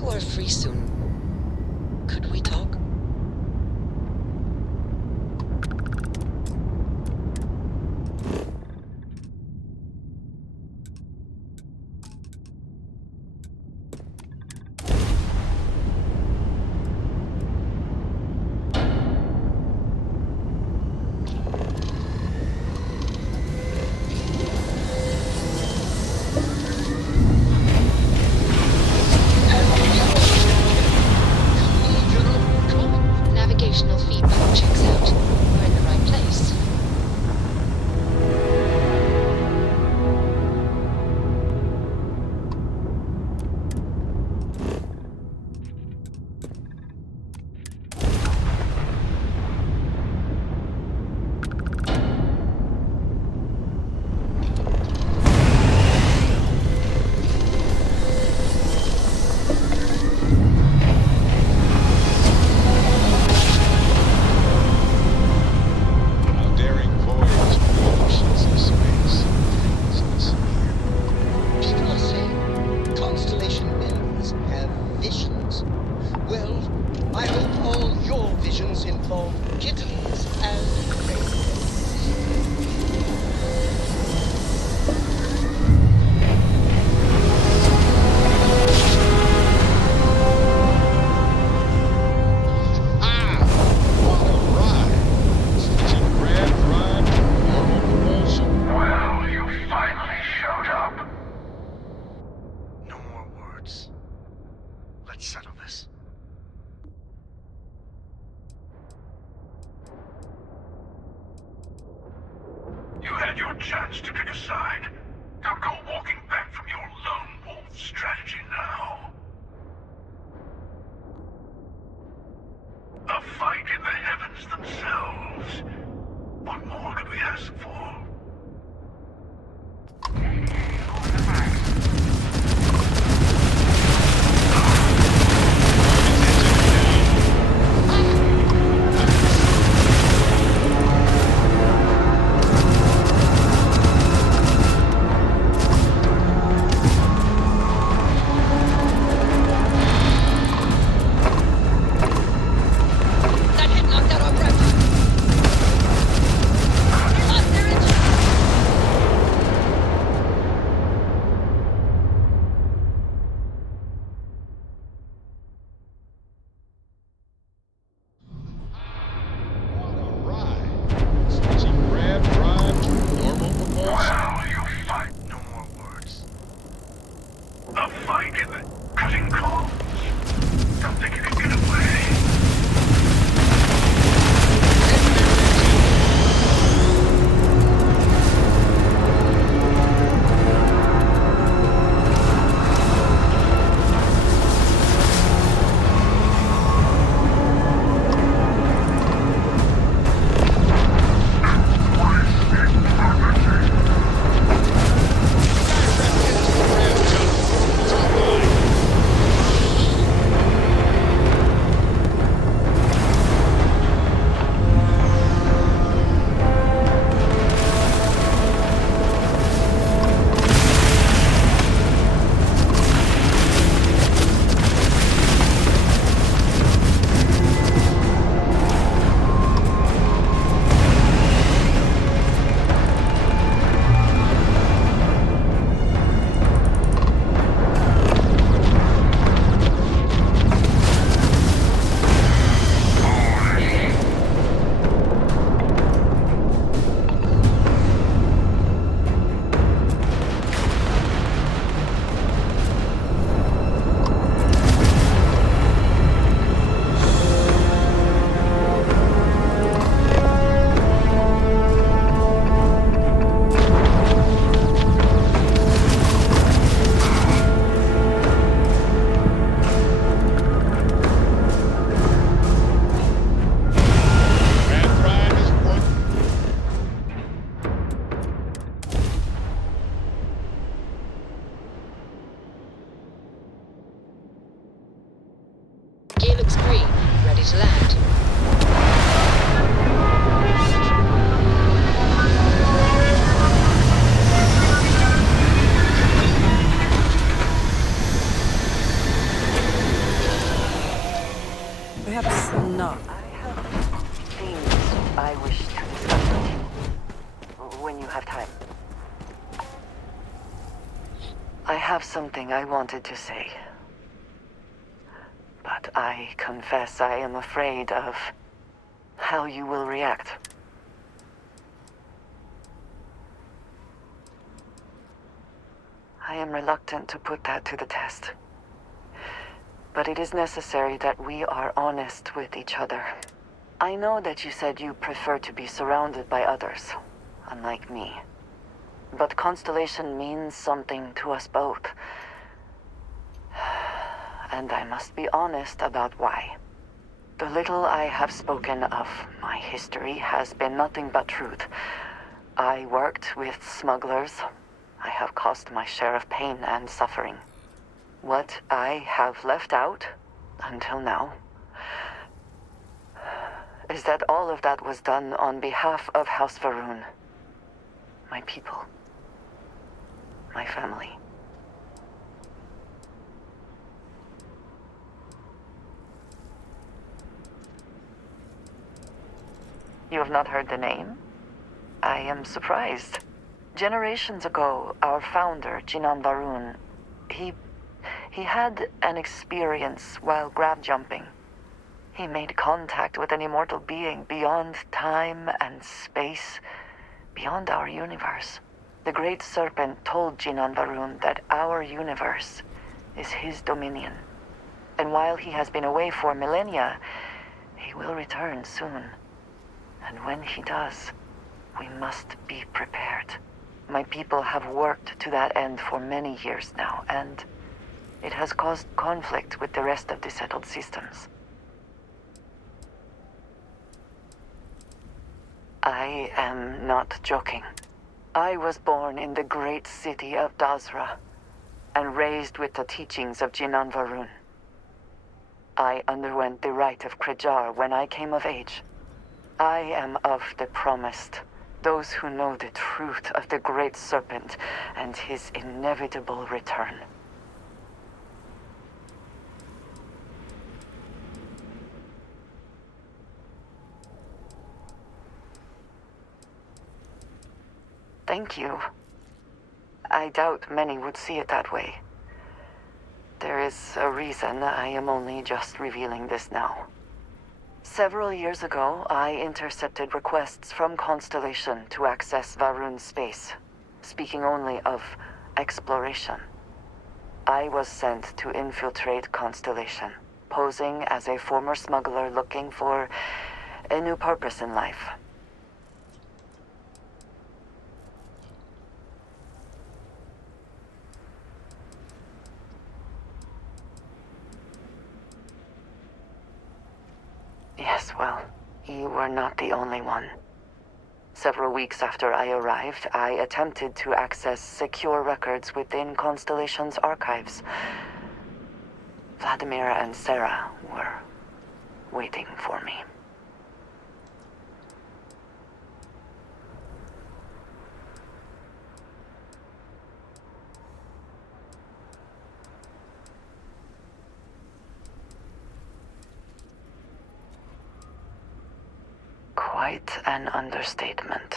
you are free soon, could we talk? Navigational feedback checks out. We're in the right place. Let's settle this. You had your chance to pick a side. Don't go walking back from your lone wolf strategy now. A fight in the heavens themselves. What more could we ask for? Looks green, ready to land. Perhaps not. I have things I wish to discuss with you when you have time. I have something I wanted to say. But I confess I am afraid of how you will react. I am reluctant to put that to the test. But it is necessary that we are honest with each other. I know that you said you prefer to be surrounded by others, unlike me. But Constellation means something to us both. And I must be honest about why. The little I have spoken of my history has been nothing but truth. I worked with smugglers. I have caused my share of pain and suffering. What I have left out, until now, is that all of that was done on behalf of House Varun. My people. My family. You have not heard the name? I am surprised. Generations ago, our founder, Jinan Varun, he had an experience while grab jumping. He made contact with an immortal being beyond time and space, beyond our universe. The Great Serpent told Jinan Varun that our universe is his dominion. And while he has been away for millennia, he will return soon. And when he does, we must be prepared. My people have worked to that end for many years now, and it has caused conflict with the rest of the settled systems. I am not joking. I was born in the great city of Dazra, and raised with the teachings of Jinan Varun. I underwent the rite of Krejar when I came of age. I am of the promised, those who know the truth of the Great Serpent and his inevitable return. Thank you. I doubt many would see it that way. There is a reason I am only just revealing this now. Several years ago, I intercepted requests from Constellation to access Varun's space, speaking only of exploration. I was sent to infiltrate Constellation, posing as a former smuggler looking for a new purpose in life. Yes, well, you were not the only one. Several weeks after I arrived, I attempted to access secure records within Constellation's archives. Vladimir and Sarah were waiting for me. Quite an understatement.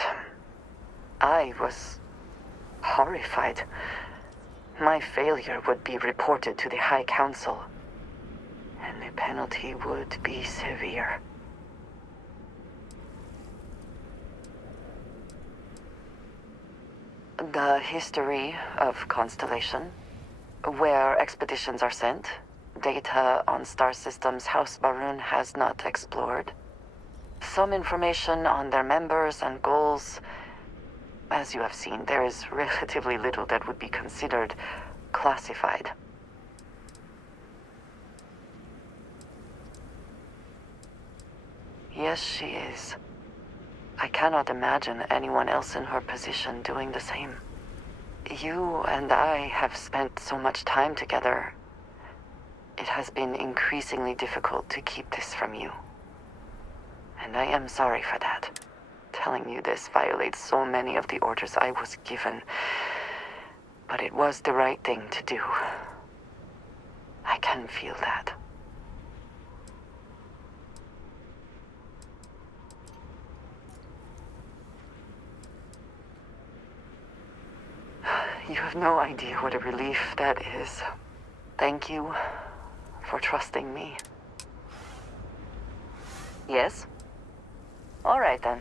I was horrified. My failure would be reported to the High Council, and the penalty would be severe. The history of Constellation, where expeditions are sent, data on star systems House Varun has not explored, some information on their members and goals. As you have seen, there is relatively little that would be considered classified. Yes, she is. I cannot imagine anyone else in her position doing the same. You and I have spent so much time together. It has been increasingly difficult to keep this from you. And I am sorry for that. Telling you this violates so many of the orders I was given. But it was the right thing to do. I can feel that. You have no idea what a relief that is. Thank you for trusting me. Yes? All right then.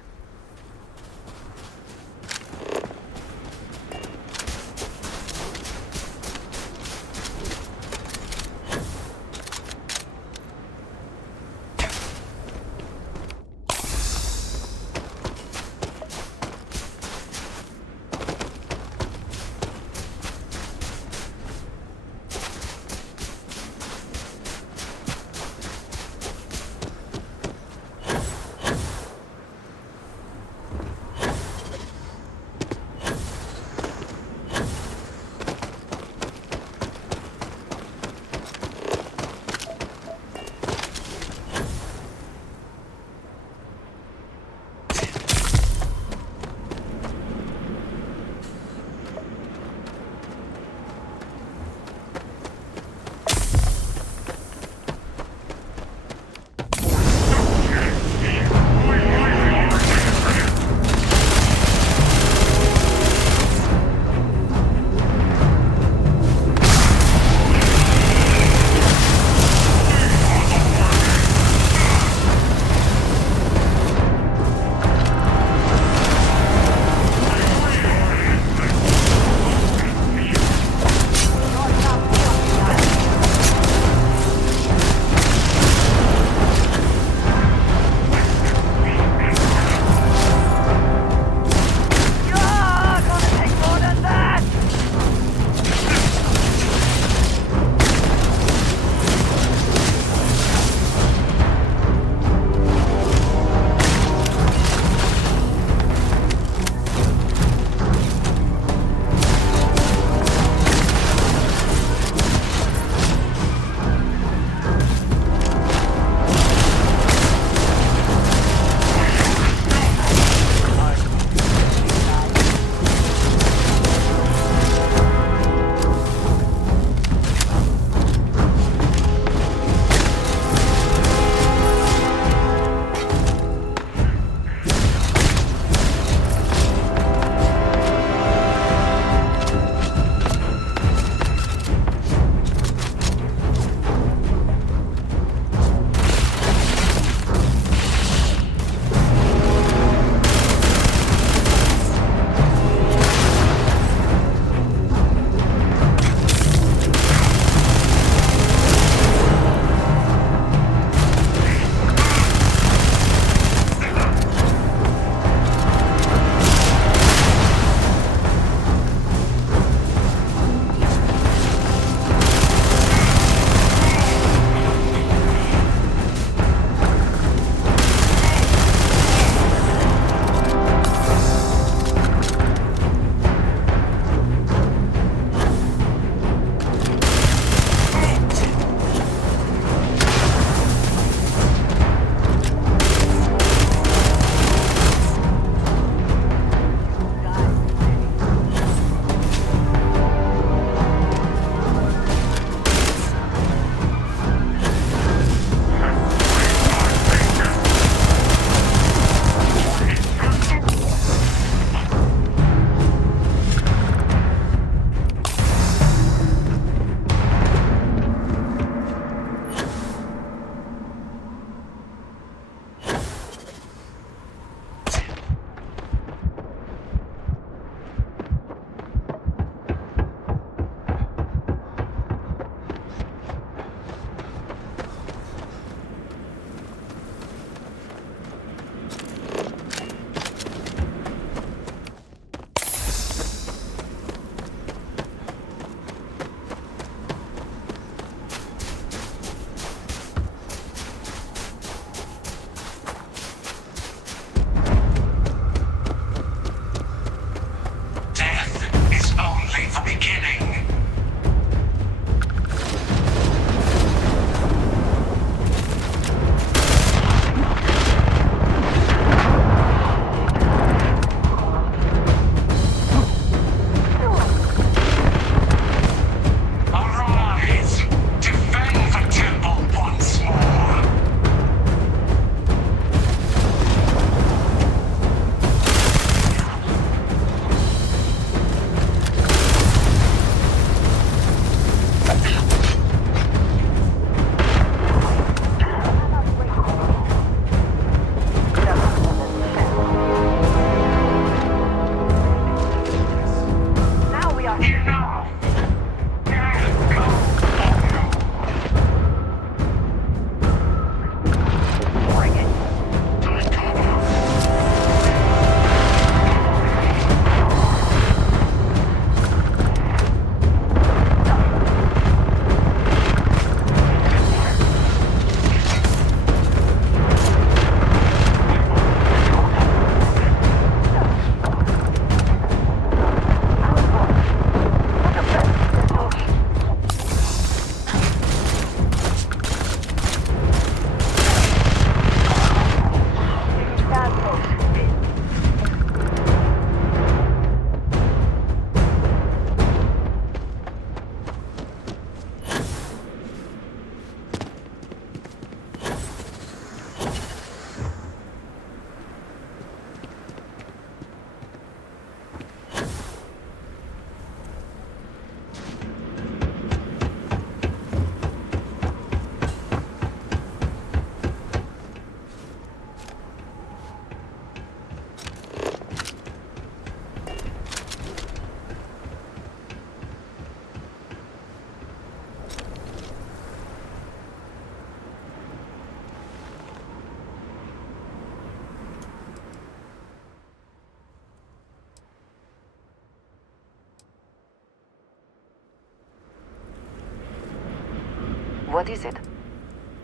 What is it?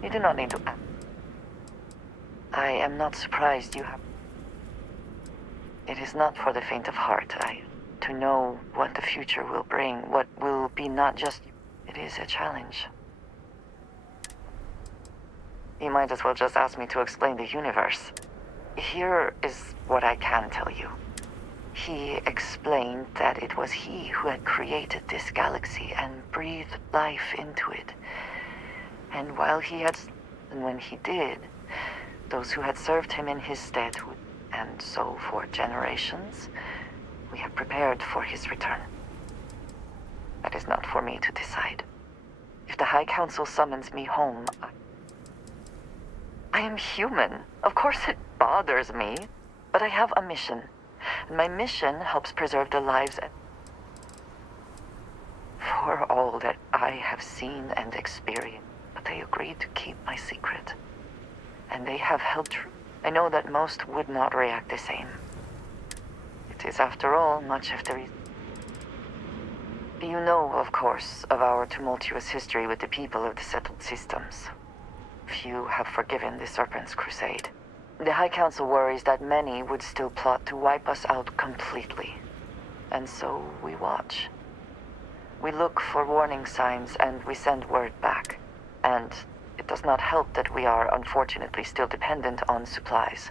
You do not need to ask. I am not surprised you have... It is not for the faint of heart. To know what the future will bring, what will be not just... It is a challenge. You might as well just ask me to explain the universe. Here is what I can tell you. He explained that it was he who had created this galaxy and breathed life into it. And while he had... And when he did, those who had served him in his stead would... And so for generations, we have prepared for his return. That is not for me to decide. If the High Council summons me home, I am human. Of course it bothers me, but I have a mission. And my mission helps preserve the lives and... For all that I have seen and experienced, but they agreed to keep my secret. And they have held true. I know that most would not react the same. It is, after all, much of the reason. You know, of course, of our tumultuous history with the people of the settled systems. Few have forgiven the Serpent's crusade. The High Council worries that many would still plot to wipe us out completely. And so we watch. We look for warning signs and we send word back. And it does not help that we are unfortunately still dependent on supplies.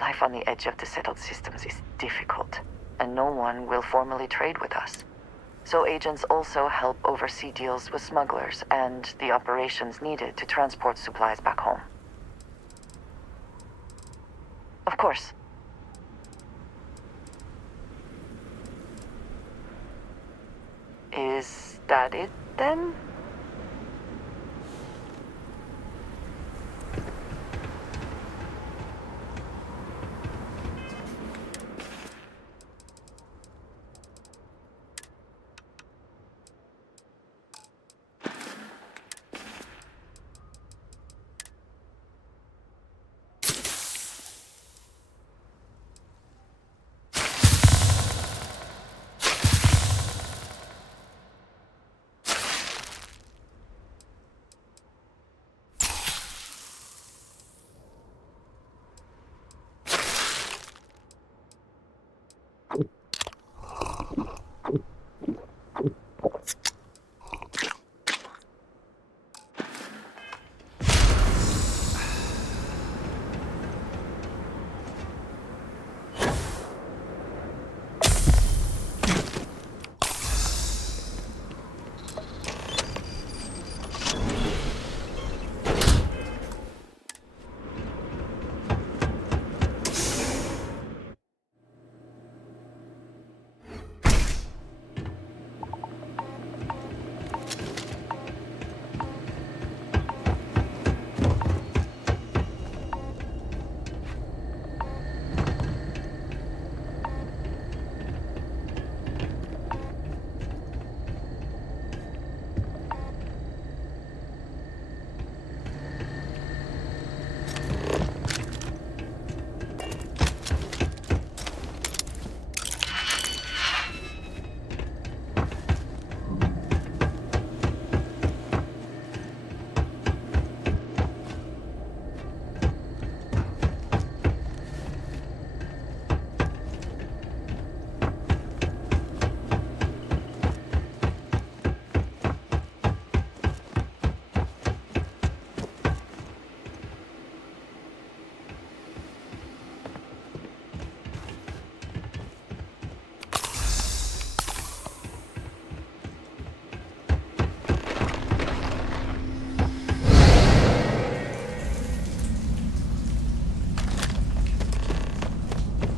Life on the edge of the settled systems is difficult, and no one will formally trade with us. So agents also help oversee deals with smugglers and the operations needed to transport supplies back home. Of course. Is that it, then?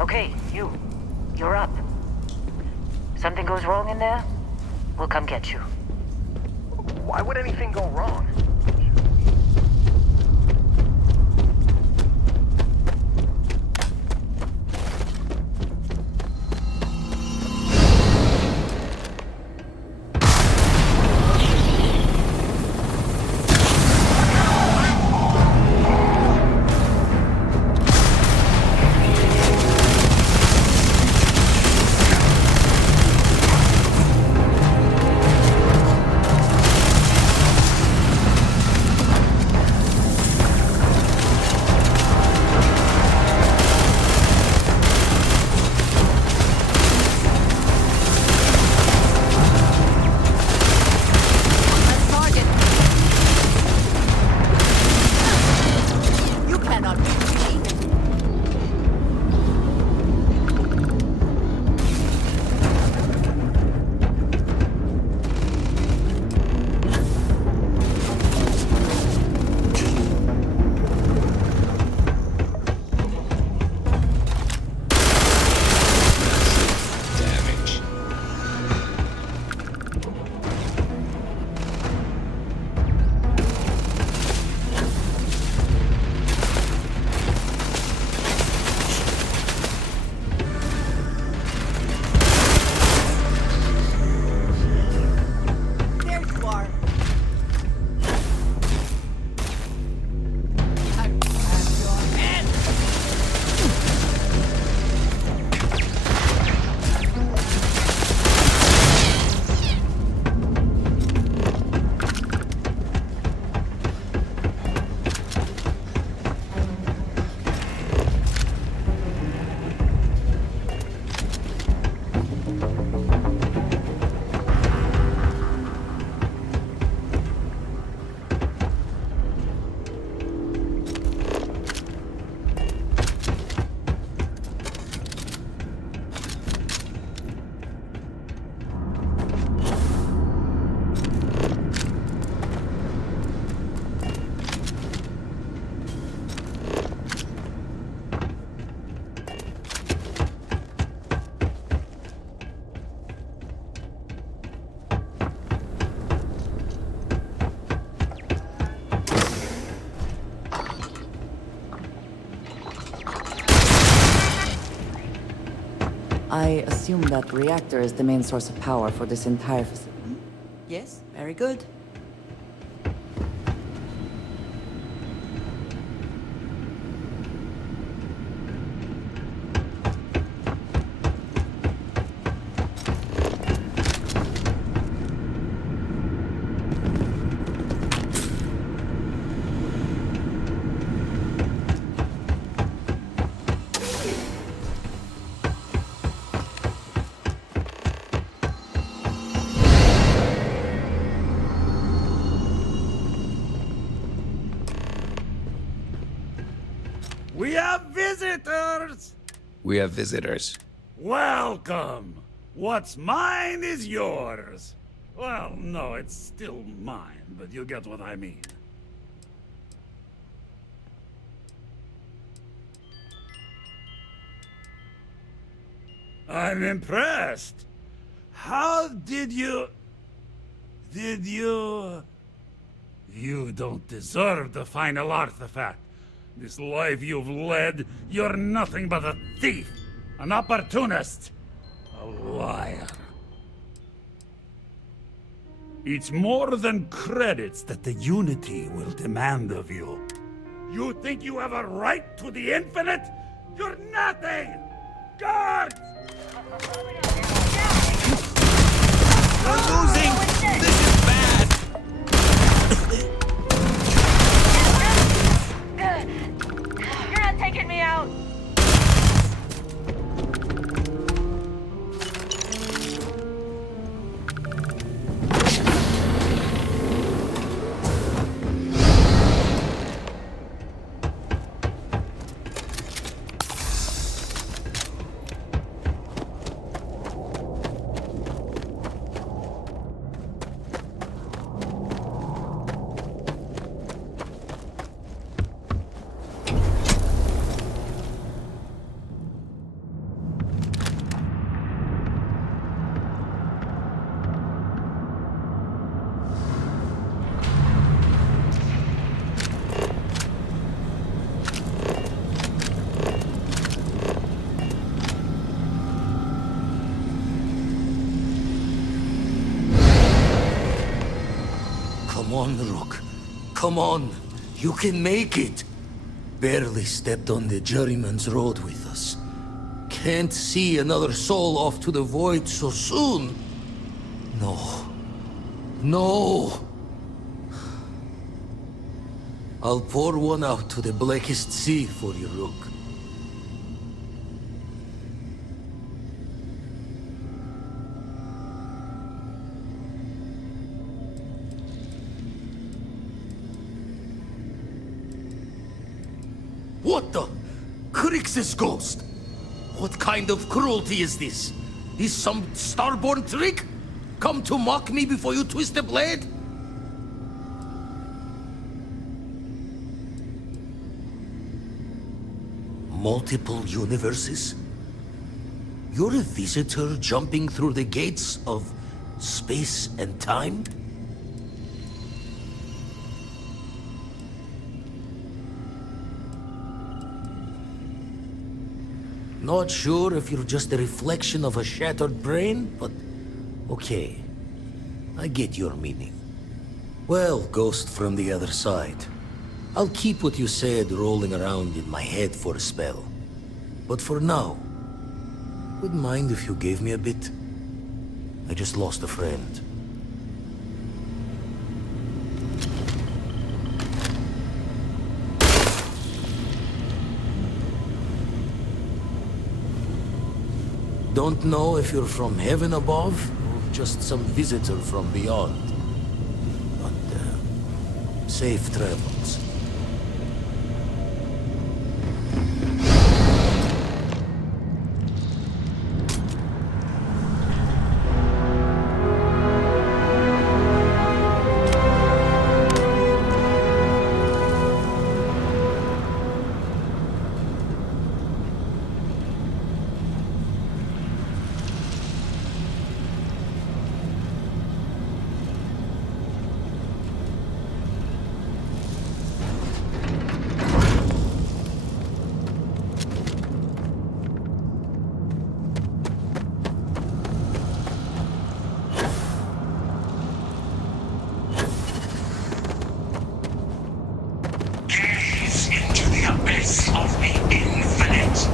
Okay, you're up. Something goes wrong in there, we'll come get you. Why would anything go wrong? I assume that reactor is the main source of power for this entire facility. Yes, very good. We have visitors! We have visitors. Welcome! What's mine is yours. Well, no, it's still mine, but you get what I mean. I'm impressed. How did you... You don't deserve the final artifact. This life you've led, you're nothing but a thief, an opportunist, a liar. It's more than credits that the Unity will demand of you. You think you have a right to the infinite? You're nothing! Guards! We're losing! This is bad! You're not taking me out! Come on, Rook. Come on. You can make it. Barely stepped on the juryman's road with us. Can't see another soul off to the void so soon. No. No. I'll pour one out to the blackest sea for you, Rook. What the? Crix's ghost? What kind of cruelty is this? Is some starborn trick? Come to mock me before you twist the blade? Multiple universes? You're a visitor jumping through the gates of space and time? Not sure if you're just a reflection of a shattered brain, but okay. I get your meaning. Well, ghost from the other side. I'll keep what you said rolling around in my head for a spell. But for now, wouldn't mind if you gave me a bit. I just lost a friend. Don't know if you're from heaven above, or just some visitor from beyond. But, safe travels. of the infinite.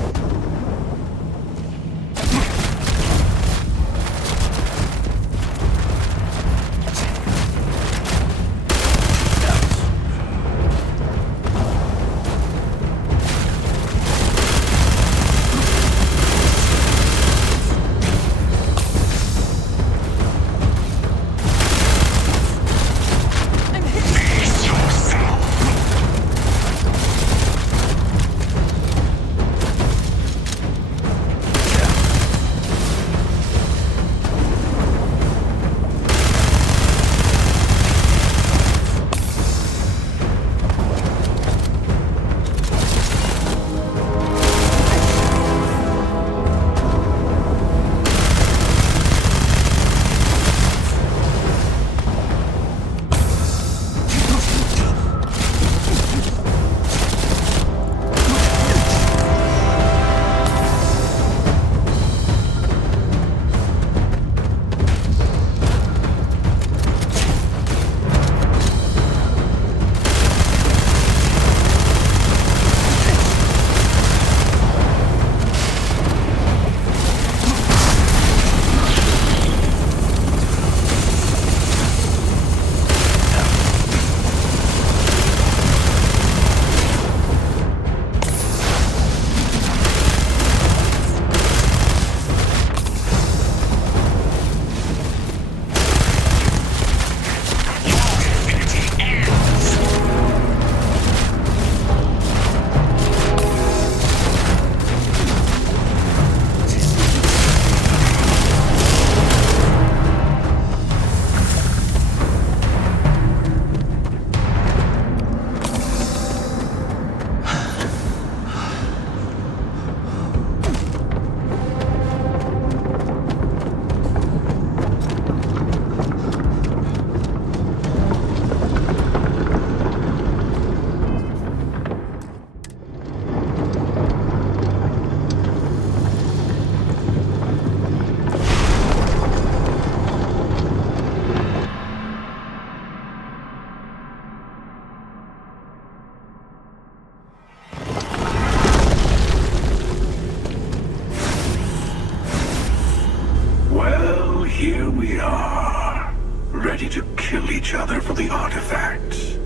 Well, here we are, ready to kill each other for the artifacts.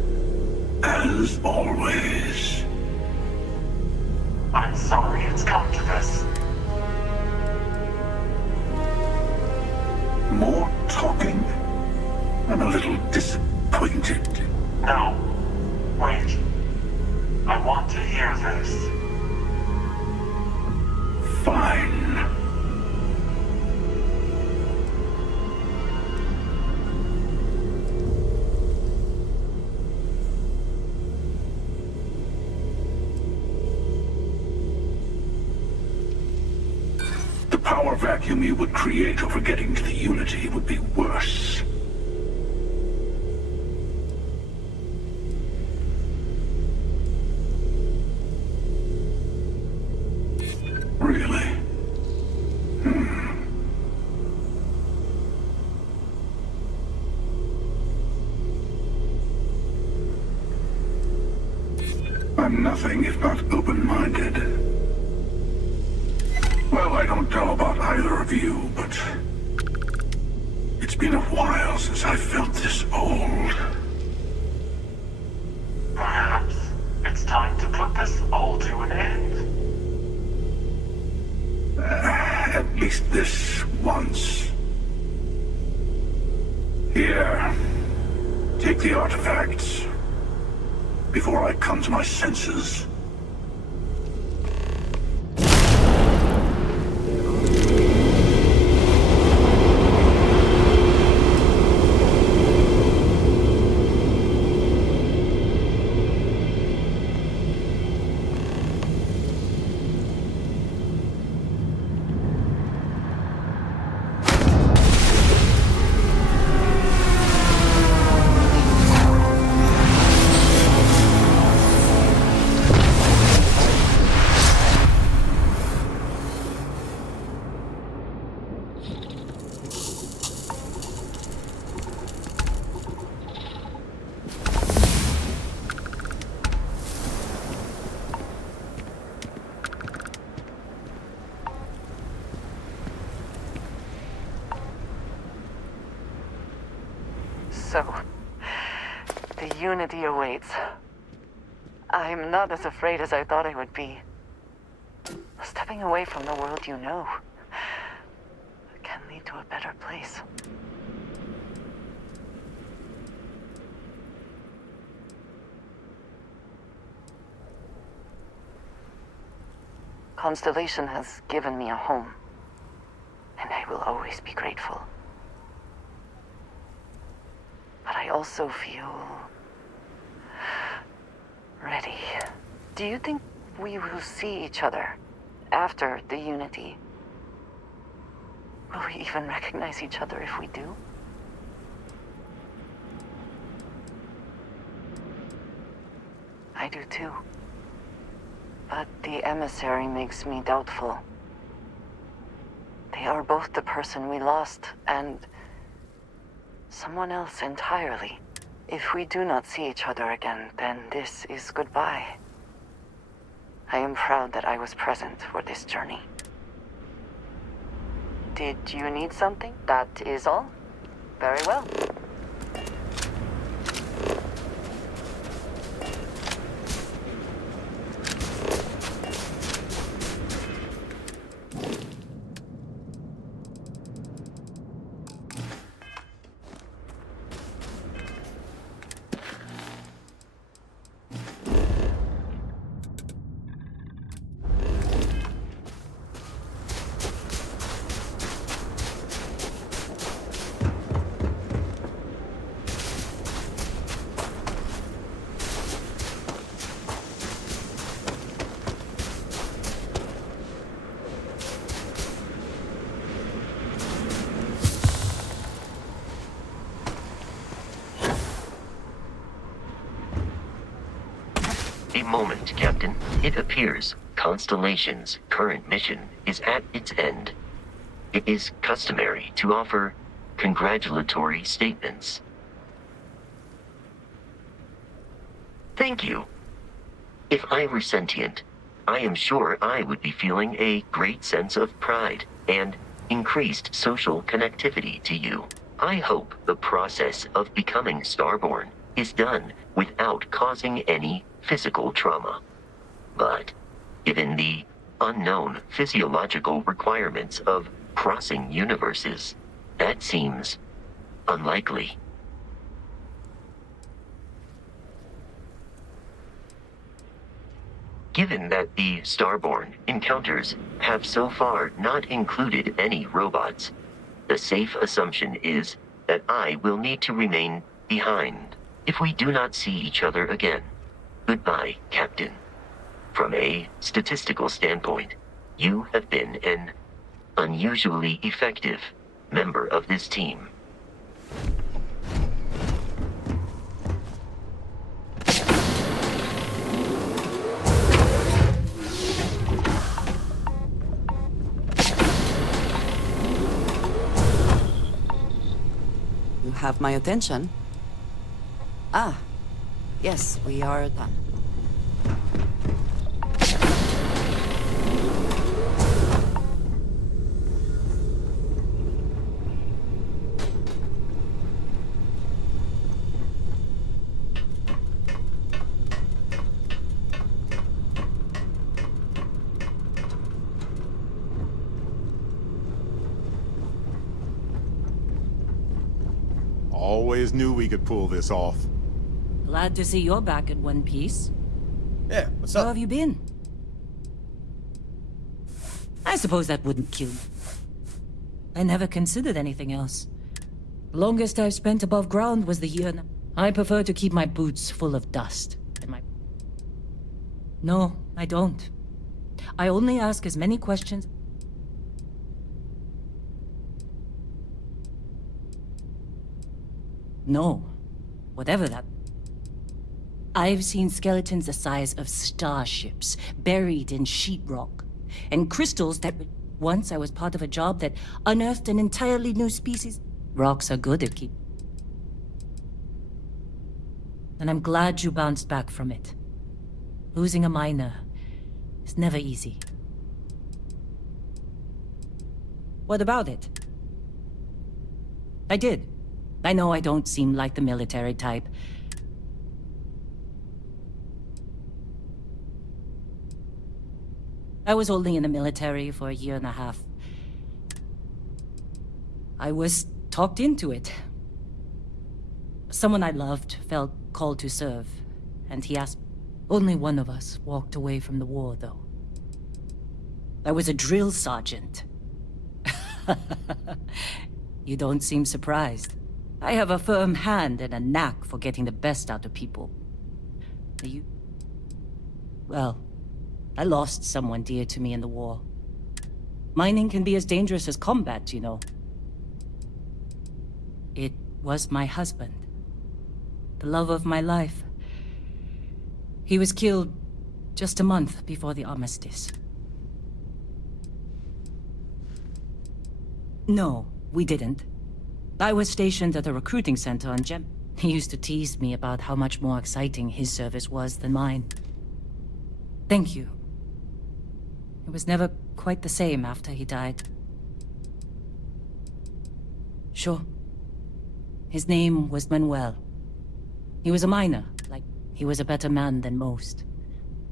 As always. I'm sorry it's come to this. More talking? I'm a little disappointed. No. Wait. I want to hear this. Fine. The power vacuum you would create over getting to the Unity would be worse. Really? I'm nothing if not open-minded. Well, I don't know about either of you, but it's been a while since I felt this old. Perhaps it's time to put this all to an end. At least this once. Here, take the artifacts before I come to my senses. Unity awaits. I'm not as afraid as I thought I would be. Stepping away from the world you know can lead to a better place. Constellation has given me a home, and I will always be grateful. But I also feel ready. Do you think we will see each other after the Unity? Will we even recognize each other if we do? I do too. But the emissary makes me doubtful. They are both the person we lost and someone else entirely. If we do not see each other again, then this is goodbye. I am proud that I was present for this journey. Did you need something? That is all? Very well. A moment, Captain. It appears Constellation's current mission is at its end. It is customary to offer congratulatory statements. Thank you. If I were sentient, I am sure I would be feeling a great sense of pride and increased social connectivity to you. I hope the process of becoming Starborn is done without causing any physical trauma. But given the unknown physiological requirements of crossing universes, that seems unlikely. Given that the Starborn encounters have so far not included any robots, the safe assumption is that I will need to remain behind if we do not see each other again. Goodbye, Captain. From a statistical standpoint, you have been an unusually effective member of this team. You have my attention. Ah, yes, we are done. Always knew we could pull this off. Glad to see you're back in one piece. Yeah, what's How up? have you been? I suppose that wouldn't kill me. I never considered anything else. Longest I've spent above ground was the year. I prefer to keep my boots full of dust. And my... No, I don't. I only ask as many questions. No, whatever that. I've seen skeletons the size of starships buried in sheetrock, and crystals that... Once I was part of a job that unearthed an entirely new species. Rocks are good at keep. And I'm glad you bounced back from it. Losing a miner is never easy. What about it? I did. I know I don't seem like the military type. I was only in the military for a year and a half. I was talked into it. Someone I loved felt called to serve, and he asked. Only one of us walked away from the war, though. I was a drill sergeant. You don't seem surprised. I have a firm hand and a knack for getting the best out of people. Well, I lost someone dear to me in the war. Mining can be as dangerous as combat, you know. It was my husband. The love of my life. He was killed just a month before the armistice. No, we didn't. I was stationed at a recruiting center on Gem. He used to tease me about how much more exciting his service was than mine. Thank you. It was never quite the same after he died. Sure. His name was Manuel. He was a miner, like he was a better man than most.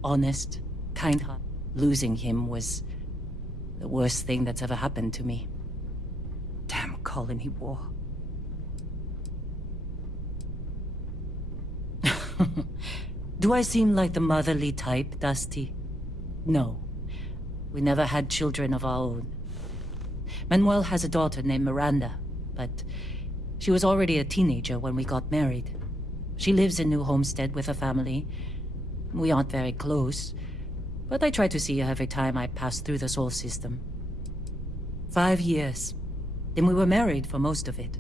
Honest, kind-hearted. Losing him was the worst thing that's ever happened to me. Damn colony war. Do I seem like the motherly type, Dusty? No. We never had children of our own. Manuel has a daughter named Miranda, but she was already a teenager when we got married. She lives in New Homestead with her family. We aren't very close, but I try to see her every time I pass through the Sol system. 5 years. Then we were married for most of it.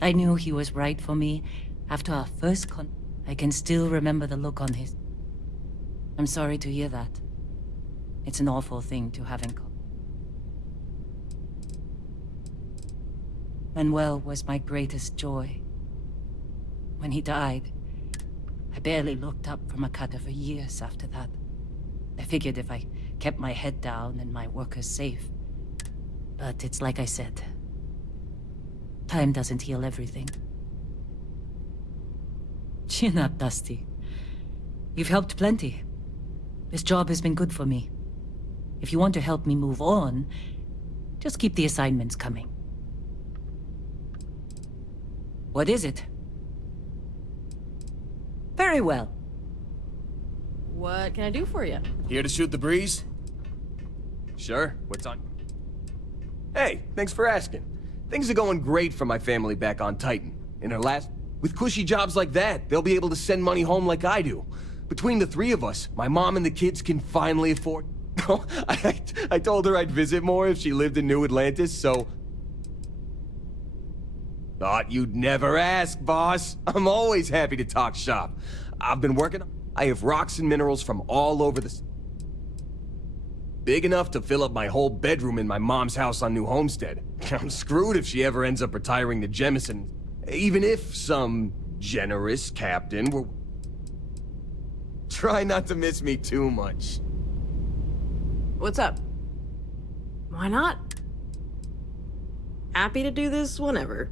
I knew he was right for me after our first I can still remember the look on his... I'm sorry to hear that. It's an awful thing to have in common. Manuel was my greatest joy. When he died, I barely looked up from a cutter for years after that. I figured if I kept my head down and my workers safe. But it's like I said. Time doesn't heal everything. Chin up, Dusty. You've helped plenty. This job has been good for me. If you want to help me move on, just keep the assignments coming. What is it? Very well. What can I do for you? Here to shoot the breeze? Sure, what's on? Hey, thanks for asking. Things are going great for my family back on Titan. With cushy jobs like that, they'll be able to send money home like I do. Between the three of us, my mom and the kids can finally afford... I told her I'd visit more if she lived in New Atlantis, so... Thought you'd never ask, boss. I'm always happy to talk shop. I've been working... I have rocks and minerals from all over the... Big enough to fill up my whole bedroom in my mom's house on New Homestead. I'm screwed if she ever ends up retiring to Jemison. Even if some generous captain were... Try not to miss me too much. What's up? Why not? Happy to do this whenever.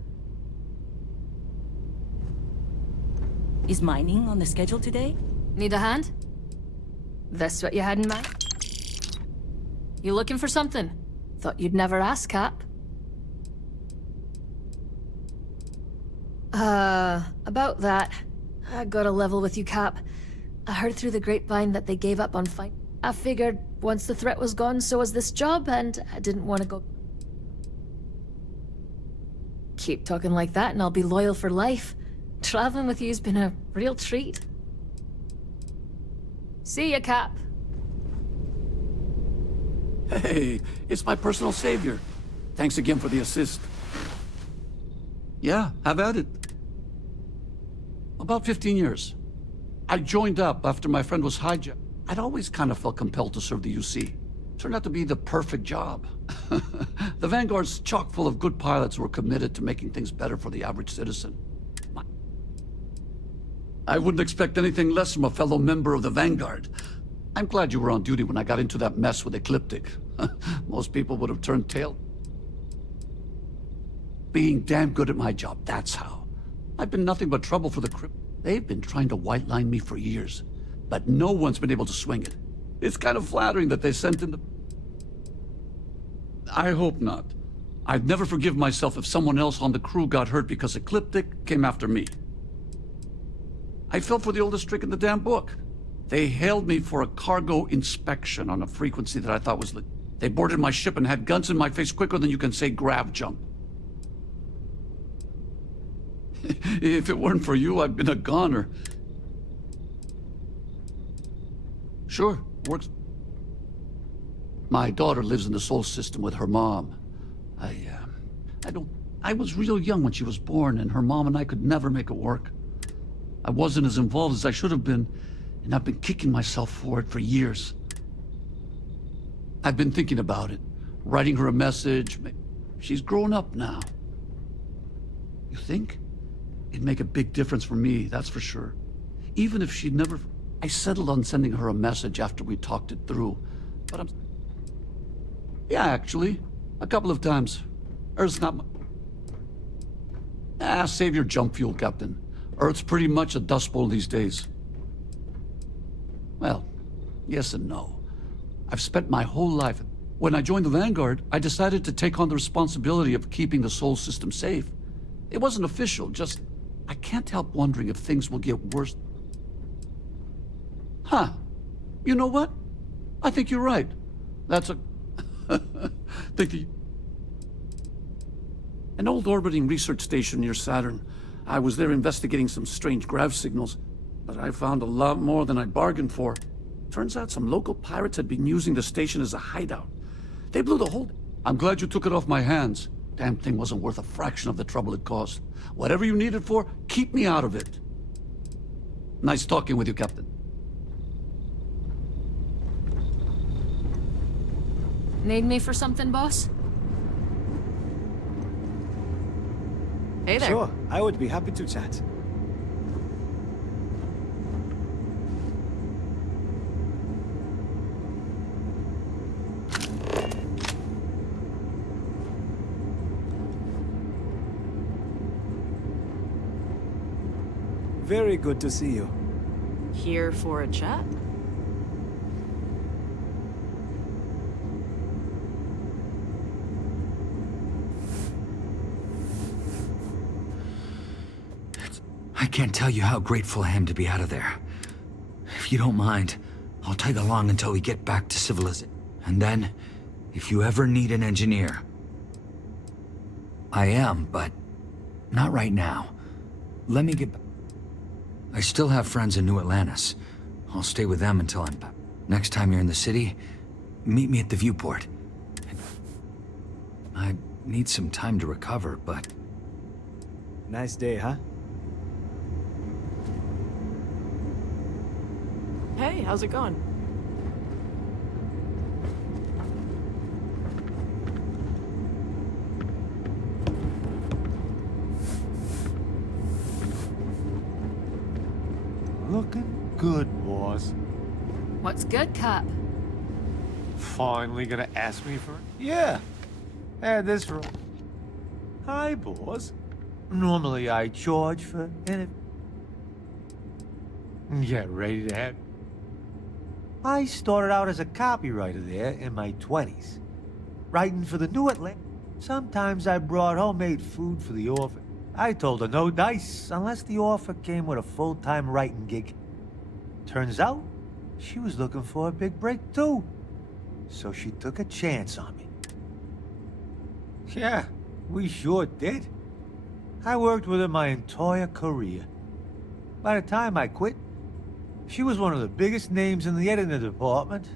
Is mining on the schedule today? Need a hand? This what you had in mind? You looking for something? Thought you'd never ask, Cap. About that. I gotta level with you, Cap. I heard through the grapevine that they gave up on fight. I figured once the threat was gone, so was this job, and I didn't want to go... Keep talking like that and I'll be loyal for life. Traveling with you's been a real treat. See ya, Cap. Hey, it's my personal savior. Thanks again for the assist. Yeah, have at it. About 15 years. I joined up after my friend was hijacked. I'd always kind of felt compelled to serve the UC. Turned out to be the perfect job. The Vanguard's chock full of good pilots who were committed to making things better for the average citizen. I wouldn't expect anything less from a fellow member of the Vanguard. I'm glad you were on duty when I got into that mess with Ecliptic. Most people would have turned tail. Being damn good at my job, that's how. I've been nothing but trouble for the Crypt. They've been trying to white line me for years, but no one's been able to swing it. It's kind of flattering that they sent in the... I hope not. I'd never forgive myself if someone else on the crew got hurt because Ecliptic came after me. I fell for the oldest trick in the damn book. They hailed me for a cargo inspection on a frequency that I thought was... They boarded my ship and had guns in my face quicker than you can say grav jump. If it weren't for you, I'd been a goner. Sure, works. My daughter lives in the Sol system with her mom. I was real young when she was born, and her mom and I could never make it work. I wasn't as involved as I should have been, and I've been kicking myself for it for years. I've been thinking about it, writing her a message. She's grown up now. You think? It'd make a big difference for me, that's for sure. Even if she'd never... I settled on sending her a message after we talked it through, but Yeah, actually. A couple of times. Earth's not... save your junk fuel, Captain. Earth's pretty much a dust bowl these days. Well, yes and no. I've spent my whole life... When I joined the Vanguard, I decided to take on the responsibility of keeping the Sol system safe. It wasn't official, just... I can't help wondering if things will get worse. Huh. You know what? I think you're right. That's a... An old orbiting research station near Saturn. I was there investigating some strange grav signals, but I found a lot more than I bargained for. Turns out some local pirates had been using the station as a hideout. They blew the whole... I'm glad you took it off my hands. Damn thing wasn't worth a fraction of the trouble it caused. Whatever you need it for, keep me out of it. Nice talking with you, Captain. Need me for something, boss? Hey there. Sure, I would be happy to chat. Very good to see you. Here for a chat? I can't tell you how grateful I am to be out of there. If you don't mind, I'll tag along until we get back to civilization. And then, if you ever need an engineer... I am, but not right now. Let me get back. I still have friends in New Atlantis. I'll stay with them until I'm back. Next time you're in the city, meet me at the viewport. I need some time to recover, but... Nice day, huh? Hey, how's it going? Looking good, boss. What's good, Cap? Finally gonna ask me for it? Yeah. Had this room. Hi, boss. Normally I charge for anything. Get ready to have... I started out as a copywriter there in my 20s. Writing for the New Atlantis. Sometimes I brought homemade food for the orphan. I told her no dice unless the offer came with a full-time writing gig. Turns out, she was looking for a big break too. So she took a chance on me. Yeah, we sure did. I worked with her my entire career. By the time I quit, she was one of the biggest names in the editing department,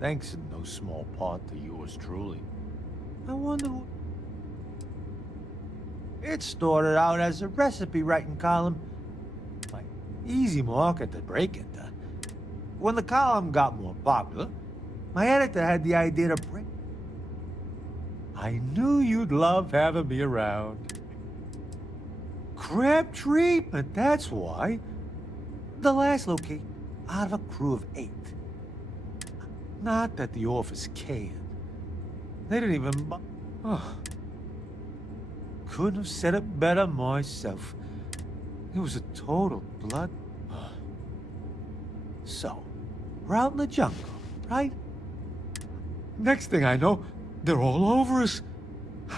thanks in no small part to yours truly. I wonder what... It started out as a recipe writing column. My easy market to break into. When the column got more popular, my editor had the idea to break. I knew you'd love having me around. Crab treatment, that's why. The last location, out of a crew of 8. Not that the office cared. They didn't even... Oh. Couldn't have said it better myself. It was a total blood... So, we're out in the jungle, right? Next thing I know, they're all over us.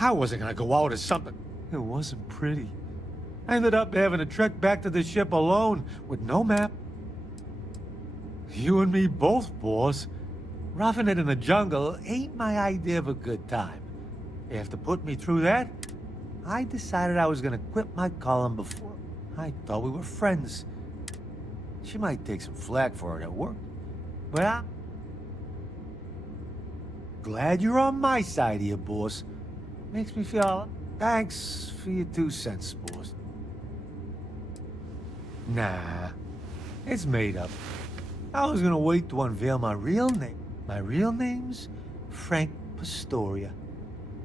I wasn't gonna go out as something. It wasn't pretty. I ended up having to trek back to the ship alone with no map. You and me both, boss. Roughing it in the jungle ain't my idea of a good time. After putting me through that, I decided I was gonna quit my column before. I thought we were friends. She might take some flack for it at work, but I'm glad you're on my side here, boss. Makes me feel... Thanks for your 2 cents, boss. Nah, it's made up. I was gonna wait to unveil my real name. My real name's Frank Pastoria.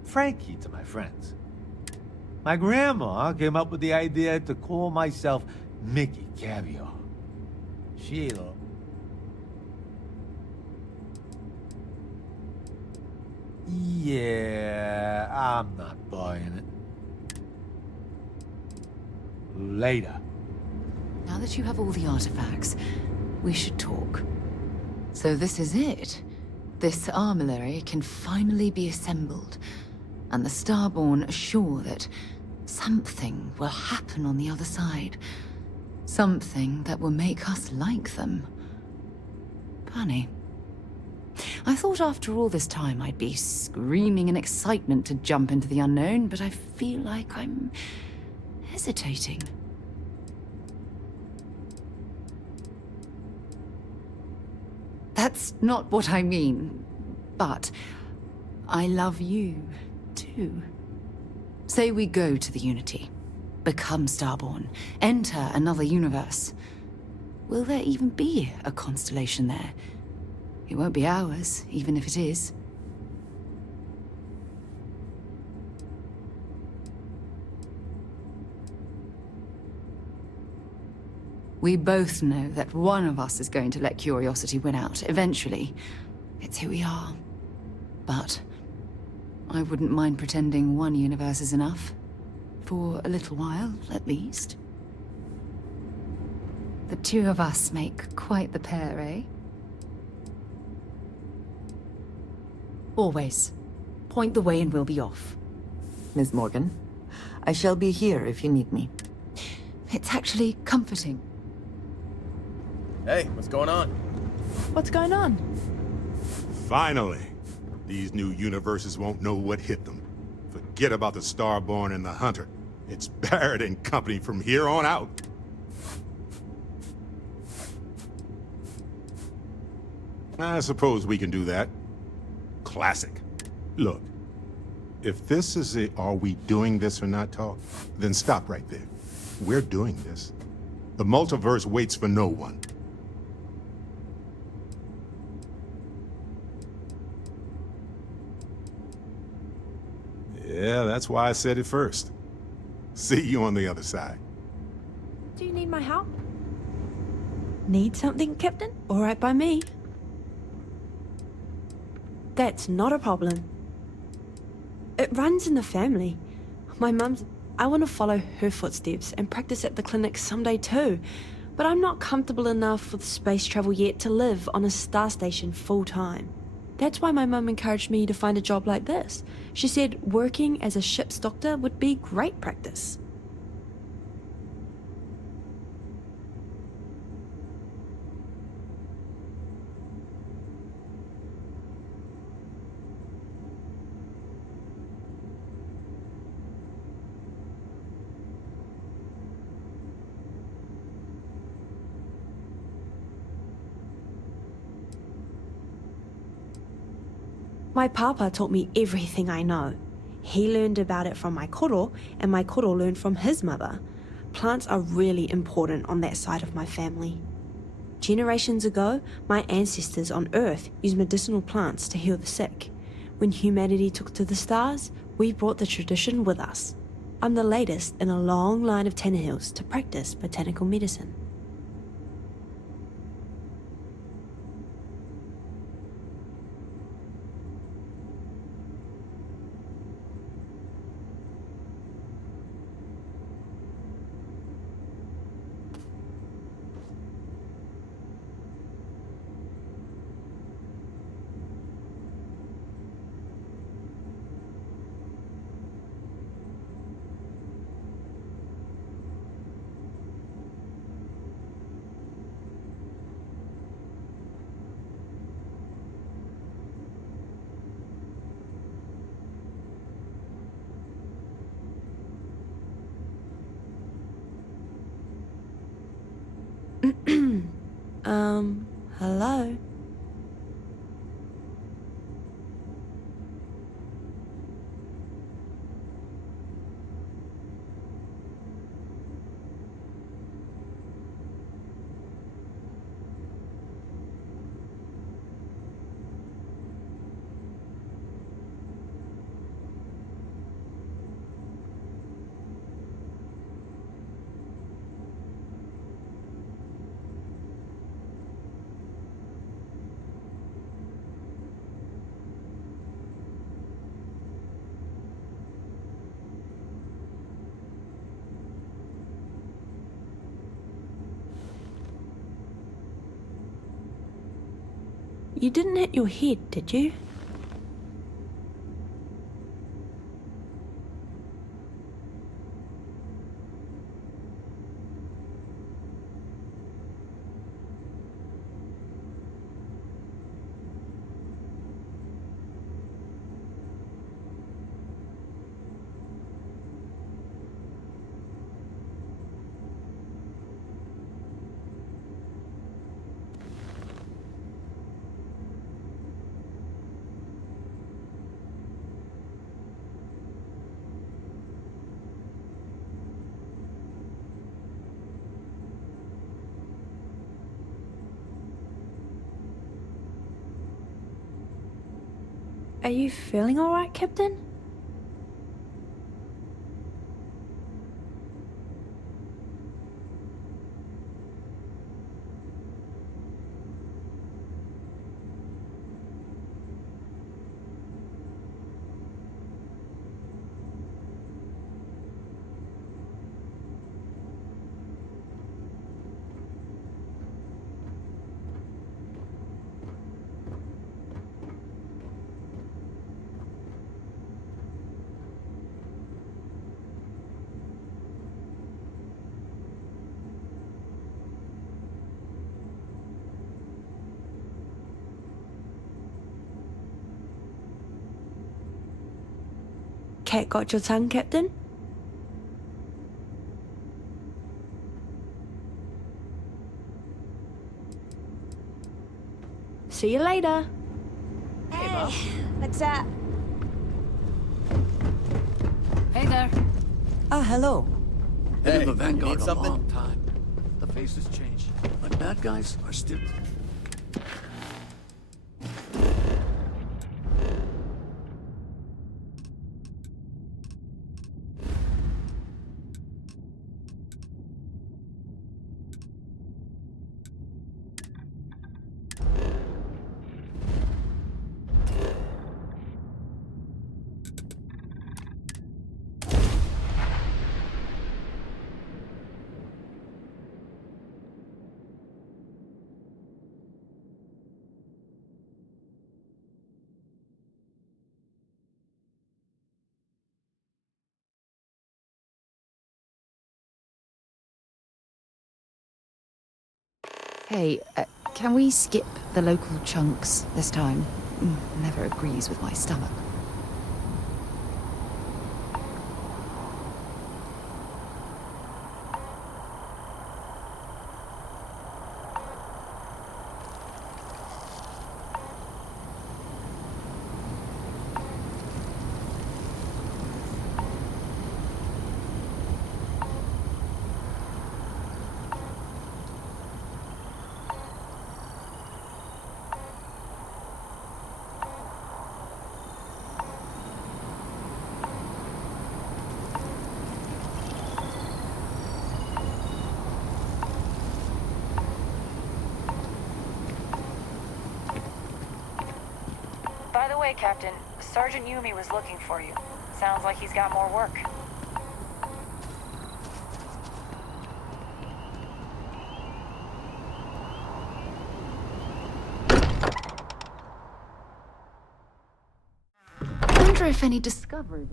Frankie to my friends. My grandma came up with the idea to call myself Mickey Caviar. Sheila. Yeah, I'm not buying it. Later. Now that you have all the artifacts, we should talk. So this is it. This armillary can finally be assembled, and the Starborn are sure that something will happen on the other side. Something that will make us like them. Funny. I thought after all this time I'd be screaming in excitement to jump into the unknown, but I feel like I'm hesitating. That's not what I mean, but I love you, too. Say we go to the Unity, become Starborn, enter another universe. Will there even be a constellation there? It won't be ours, even if it is. We both know that one of us is going to let curiosity win out, eventually. It's who we are. But I wouldn't mind pretending one universe is enough. For a little while, at least. The two of us make quite the pair, eh? Always. Point the way and we'll be off. Ms. Morgan, I shall be here if you need me. It's actually comforting. Hey, what's going on? What's going on? Finally. These new universes won't know what hit them. Forget about the Starborn and the Hunter. It's Barrett and company from here on out. I suppose we can do that. Classic. Look, if this is a are we doing this or not talk, then stop right there. We're doing this. The multiverse waits for no one. Yeah, that's why I said it first. See you on the other side. Do you need my help? Need something, Captain? All right by me. That's not a problem. It runs in the family. My mum's... I want to follow her footsteps and practice at the clinic someday too. But I'm not comfortable enough with space travel yet to live on a star station full time. That's why my mum encouraged me to find a job like this. She said working as a ship's doctor would be great practice. My papa taught me everything I know. He learned about it from my koro, and my koro learned from his mother. Plants are really important on that side of my family. Generations ago, my ancestors on Earth used medicinal plants to heal the sick. When humanity took to the stars, we brought the tradition with us. I'm the latest in a long line of Tannehills to practice botanical medicine. Hello? You didn't hit your head, did you? Are you feeling alright, Captain? Cat got your tongue, Captain? See you later. Hey, what's up? Hey there. Ah, hello. Hey, Been in the Vanguard need a something? long time. The faces change, but bad guys are still... Hey, can we skip the local chunks this time? Never agrees with my stomach. By the way, Captain, Sergeant Yumi was looking for you. Sounds like he's got more work. I wonder if any discovery...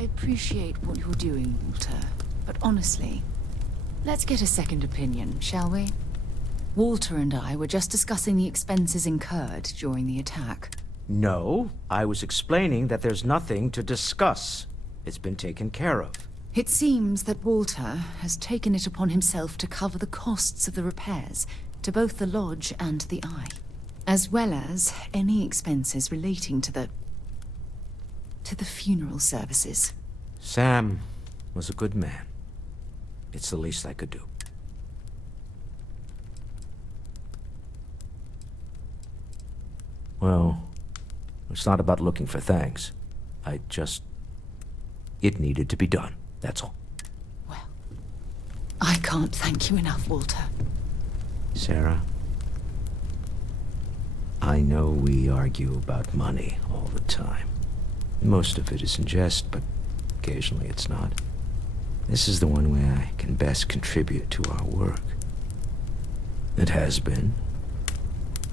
I appreciate what you're doing, Walter, but honestly, let's get a second opinion, shall we? Walter and I were just discussing the expenses incurred during the attack. No, I was explaining that there's nothing to discuss. It's been taken care of. It seems that Walter has taken it upon himself to cover the costs of the repairs to both the lodge and the Eye, as well as any expenses relating to the funeral services. Sam was a good man. It's the least I could do. Well, it's not about looking for thanks. It needed to be done, that's all. I can't thank you enough, Walter. Sarah, I know we argue about money all the time. Most of it is in jest, but occasionally it's not. This is the one way I can best contribute to our work. It has been,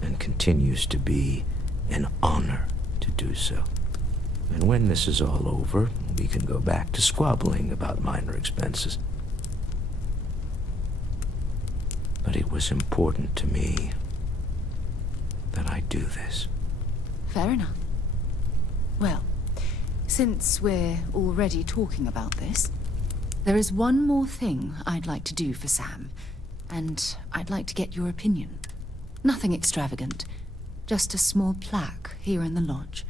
and continues to be, an honor to do so. And when this is all over, we can go back to squabbling about minor expenses. But it was important to me that I do this. Fair enough. Well, since we're already talking about this, there is one more thing I'd like to do for Sam, and I'd like to get your opinion. Nothing extravagant, just a small plaque here in the lodge.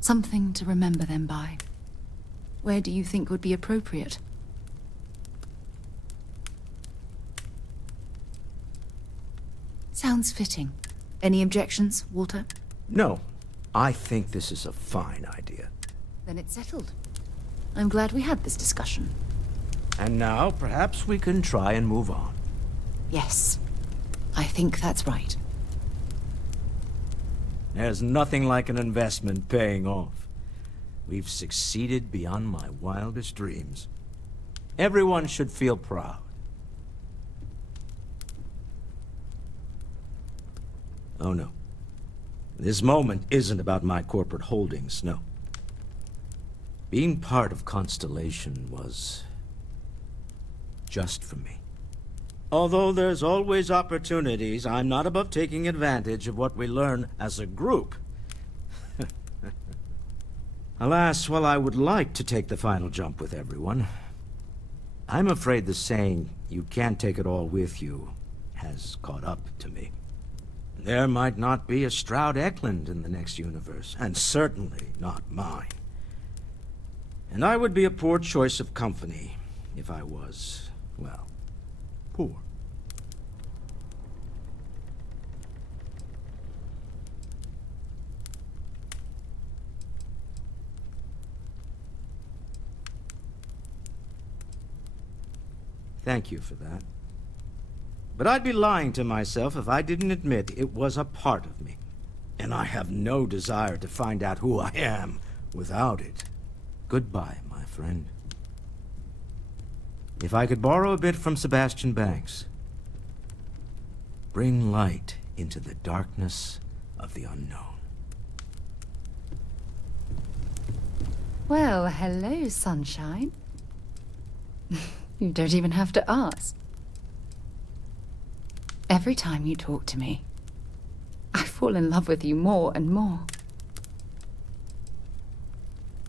Something to remember them by. Where do you think would be appropriate? Sounds fitting. Any objections, Walter? No, I think this is a fine idea. Then it's settled. I'm glad we had this discussion. And now, perhaps we can try and move on. Yes, I think that's right. There's nothing like an investment paying off. We've succeeded beyond my wildest dreams. Everyone should feel proud. Oh no. This moment isn't about my corporate holdings, no. Being part of Constellation was just for me. Although there's always opportunities, I'm not above taking advantage of what we learn as a group. Alas, while I would like to take the final jump with everyone, I'm afraid the saying, "you can't take it all with you," has caught up to me. There might not be a Stroud Eklund in the next universe, and certainly not mine. And I would be a poor choice of company if I was, well, poor. Thank you for that. But I'd be lying to myself if I didn't admit it was a part of me. And I have no desire to find out who I am without it. Goodbye, my friend. If I could borrow a bit from Sebastian Banks. Bring light into the darkness of the unknown. Well, hello, sunshine. You don't even have to ask. Every time you talk to me, I fall in love with you more and more.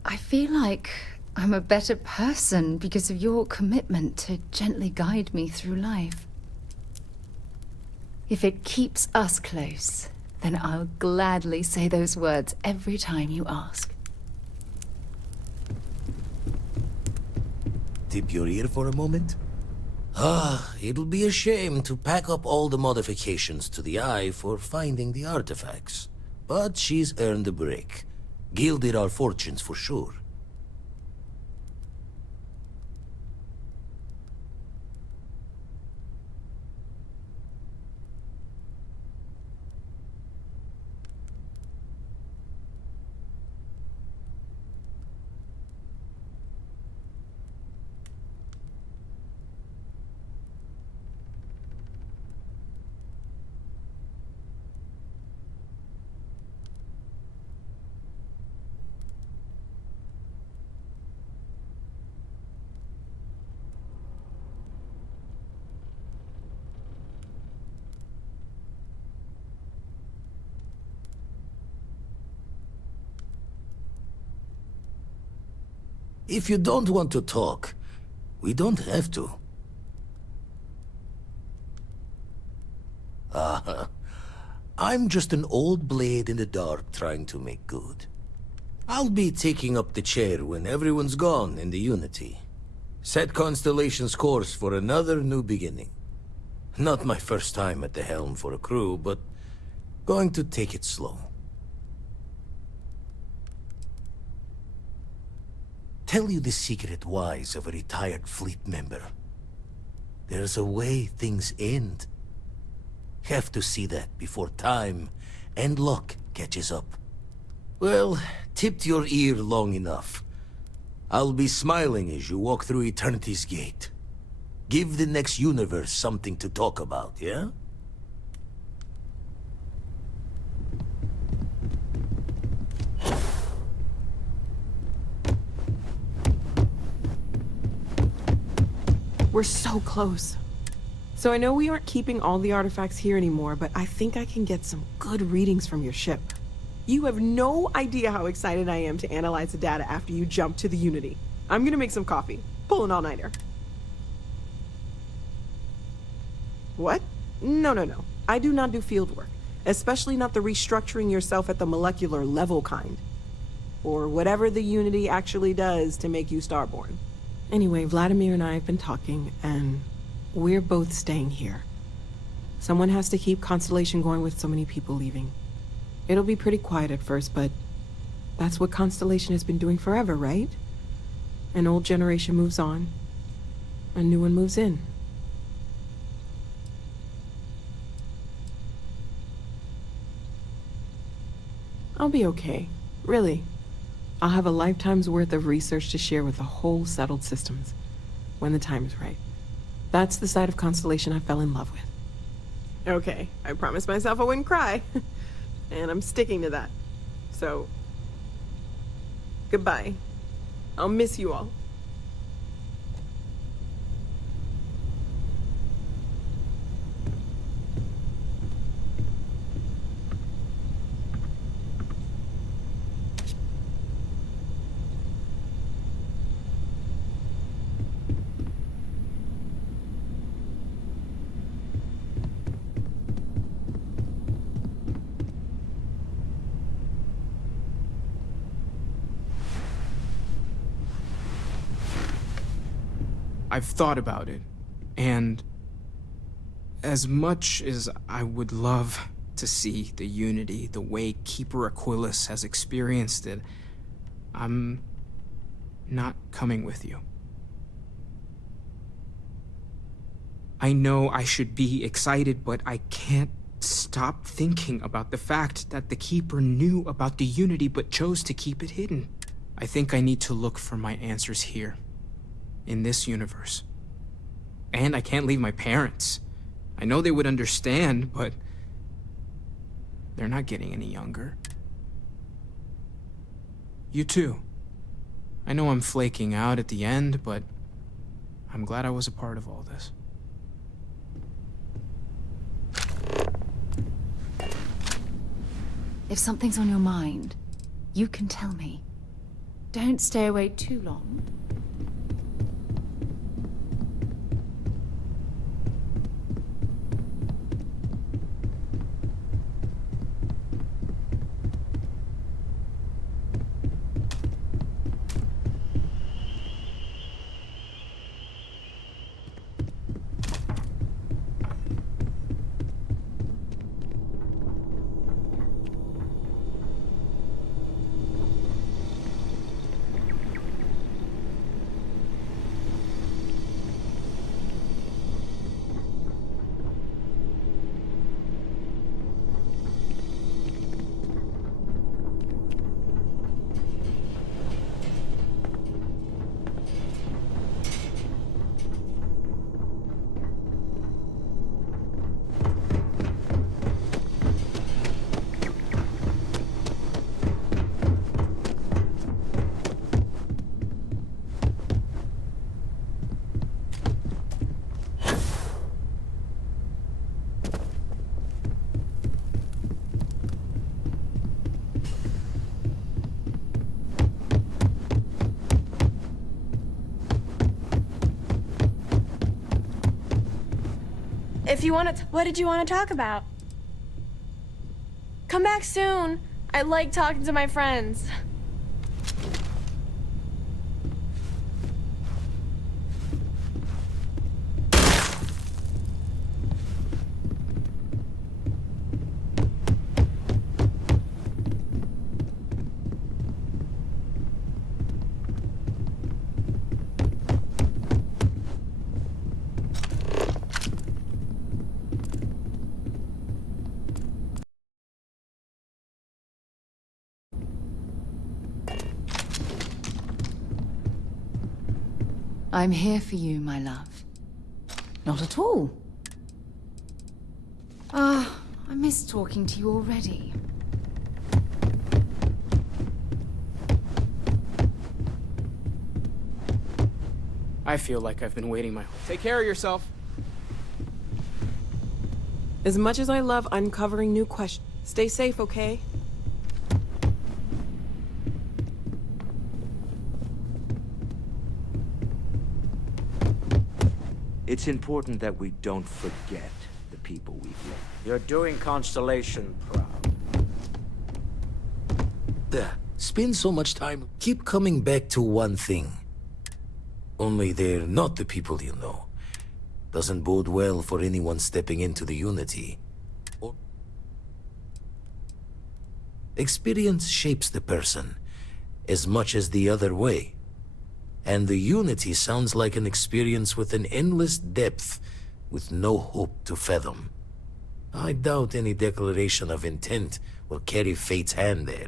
I feel like I'm a better person because of your commitment to gently guide me through life. If it keeps us close, then I'll gladly say those words every time you ask. Tip your ear for a moment? It'll be a shame to pack up all the modifications to the Eye for finding the artifacts. But she's earned a break. Gilded our fortunes for sure. If you don't want to talk, we don't have to. I'm just an old blade in the dark trying to make good. I'll be taking up the chair when everyone's gone in the Unity. Set Constellation's course for another new beginning. Not my first time at the helm for a crew, but going to take it slow. Tell you the secret wise of a retired fleet member. There's a way things end. Have to see that before time and luck catches up. Well, tipped your ear long enough. I'll be smiling as you walk through Eternity's gate. Give the next universe something to talk about, yeah? We're so close. So I know we aren't keeping all the artifacts here anymore, but I think I can get some good readings from your ship. You have no idea how excited I am to analyze the data after you jump to the Unity. I'm gonna make some coffee. Pull an all-nighter. What? No. I do not do field work, especially not the restructuring yourself at the molecular level kind. Or whatever the Unity actually does to make you starborn. Anyway, Vladimir and I have been talking, and we're both staying here. Someone has to keep Constellation going with so many people leaving. It'll be pretty quiet at first, but that's what Constellation has been doing forever, right? An old generation moves on, a new one moves in. I'll be okay, really. I'll have a lifetime's worth of research to share with the whole settled systems, when the time is right. That's the side of Constellation I fell in love with. Okay, I promised myself I wouldn't cry. And I'm sticking to that. So, goodbye. I'll miss you all. I've thought about it, and as much as I would love to see the Unity the way Keeper Aquilus has experienced it, I'm not coming with you. I know I should be excited, but I can't stop thinking about the fact that the Keeper knew about the Unity but chose to keep it hidden. I think I need to look for my answers here. In this universe. And I can't leave my parents. I know they would understand, but they're not getting any younger. You too. I know I'm flaking out at the end, but I'm glad I was a part of all this. If something's on your mind, you can tell me. Don't stay away too long. If you want to, what did you want to talk about? Come back soon. I like talking to my friends. I'm here for you, my love. Not at all. Ah, I miss talking to you already. I feel like I've been waiting my whole... Take care of yourself. As much as I love uncovering new questions, stay safe, okay? It's important that we don't forget the people we've loved. You're doing Constellation proud. Spend so much time. Keep coming back to one thing. Only they're not the people you know. Doesn't bode well for anyone stepping into the Unity. Experience shapes the person as much as the other way. And the Unity sounds like an experience with an endless depth, with no hope to fathom. I doubt any declaration of intent will carry fate's hand there.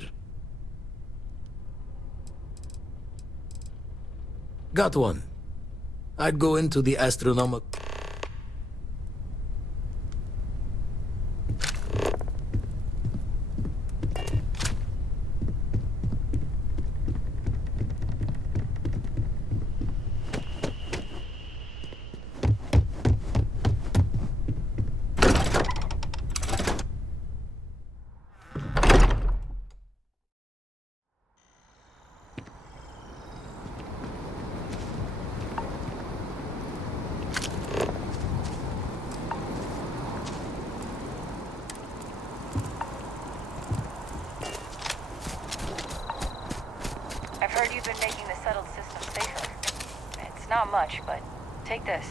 Got one. I'd go into the astronomical... I've heard you've been making the settled system safer. It's not much, but take this.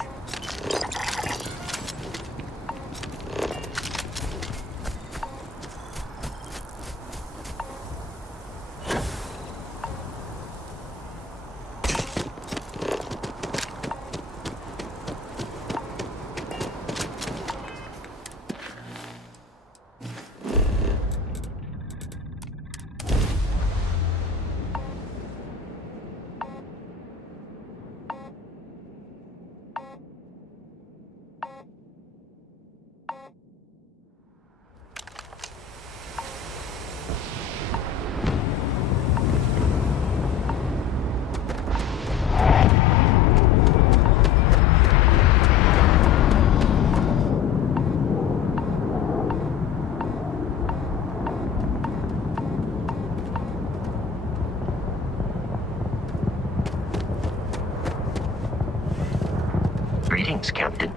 Greetings, Captain.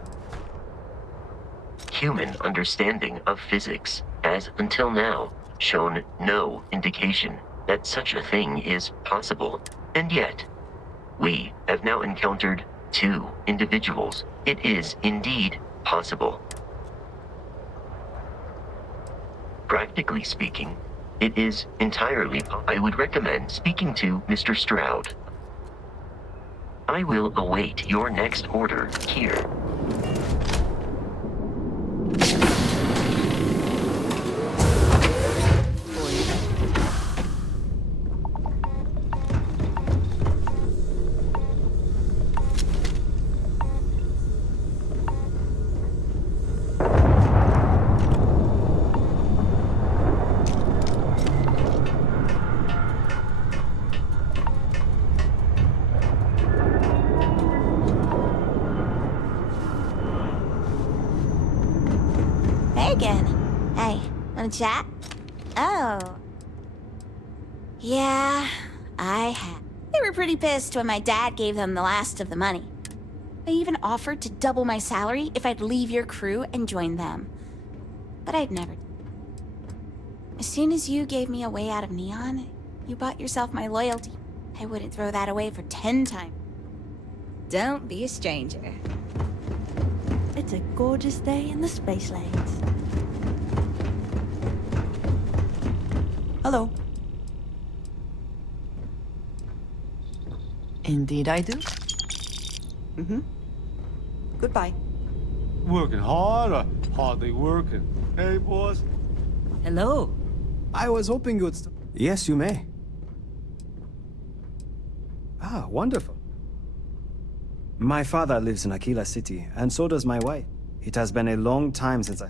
Human understanding of physics has, until now, shown no indication that such a thing is possible. And yet, we have now encountered 2 individuals. It is indeed possible. Practically speaking, it is entirely I would recommend speaking to Mr. Stroud. I will await your next order here. Hey again. Hey, wanna chat? Oh. Yeah, I have. They were pretty pissed when my dad gave them the last of the money. They even offered to double my salary if I'd leave your crew and join them. But I'd never. As soon as you gave me a way out of Neon, you bought yourself my loyalty. I wouldn't throw that away for 10 times. Don't be a stranger. It's a gorgeous day in the space lanes. Hello. Indeed I do. Mm-hmm. Goodbye. Working hard or hardly working? Hey, boss. Hello. I was hoping you'd... Yes, you may. Ah, wonderful. My father lives in Aquila City, and so does my wife. It has been a long time since I...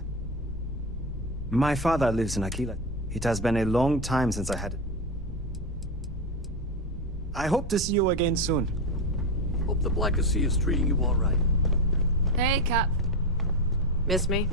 My father lives in Aquila. It has been a long time since I had it. I hope to see you again soon. Hope the Black Sea is treating you all right. Hey, Cap. Miss me?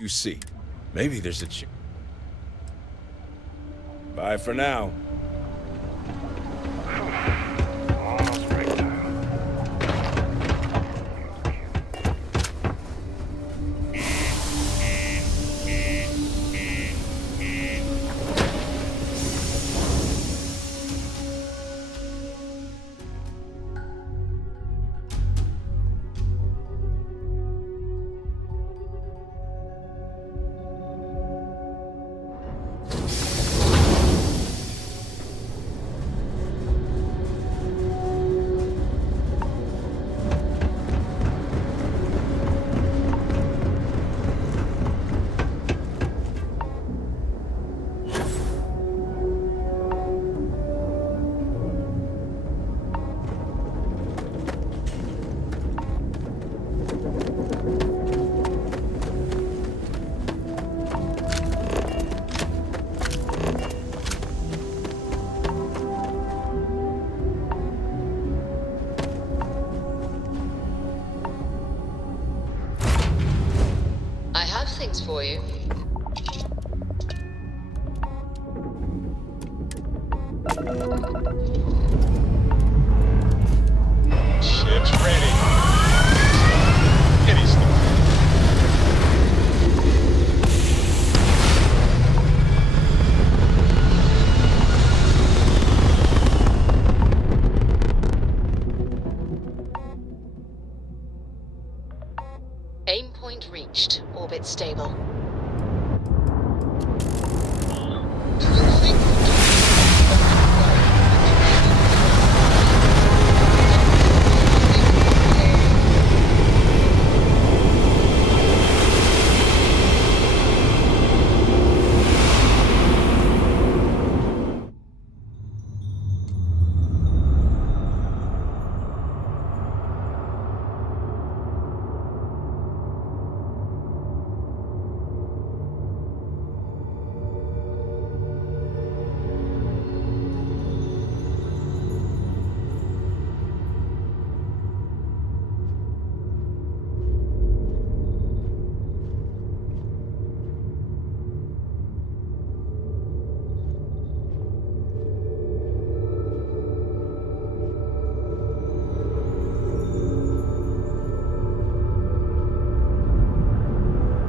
You see, maybe there's a chance. Bye for now. I have things for you. Ship's ready. Kitty started. Aim point reached. Orbit stable.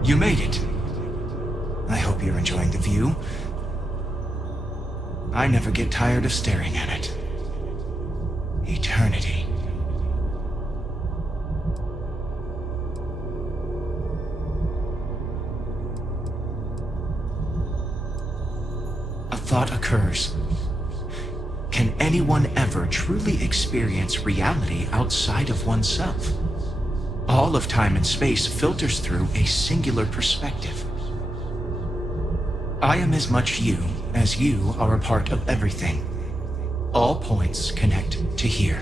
You made it. I hope you're enjoying the view. I never get tired of staring at it. Eternity. A thought occurs. Can anyone ever truly experience reality outside of oneself? All of time and space filters through a singular perspective. I am as much you as you are a part of everything. All points connect to here.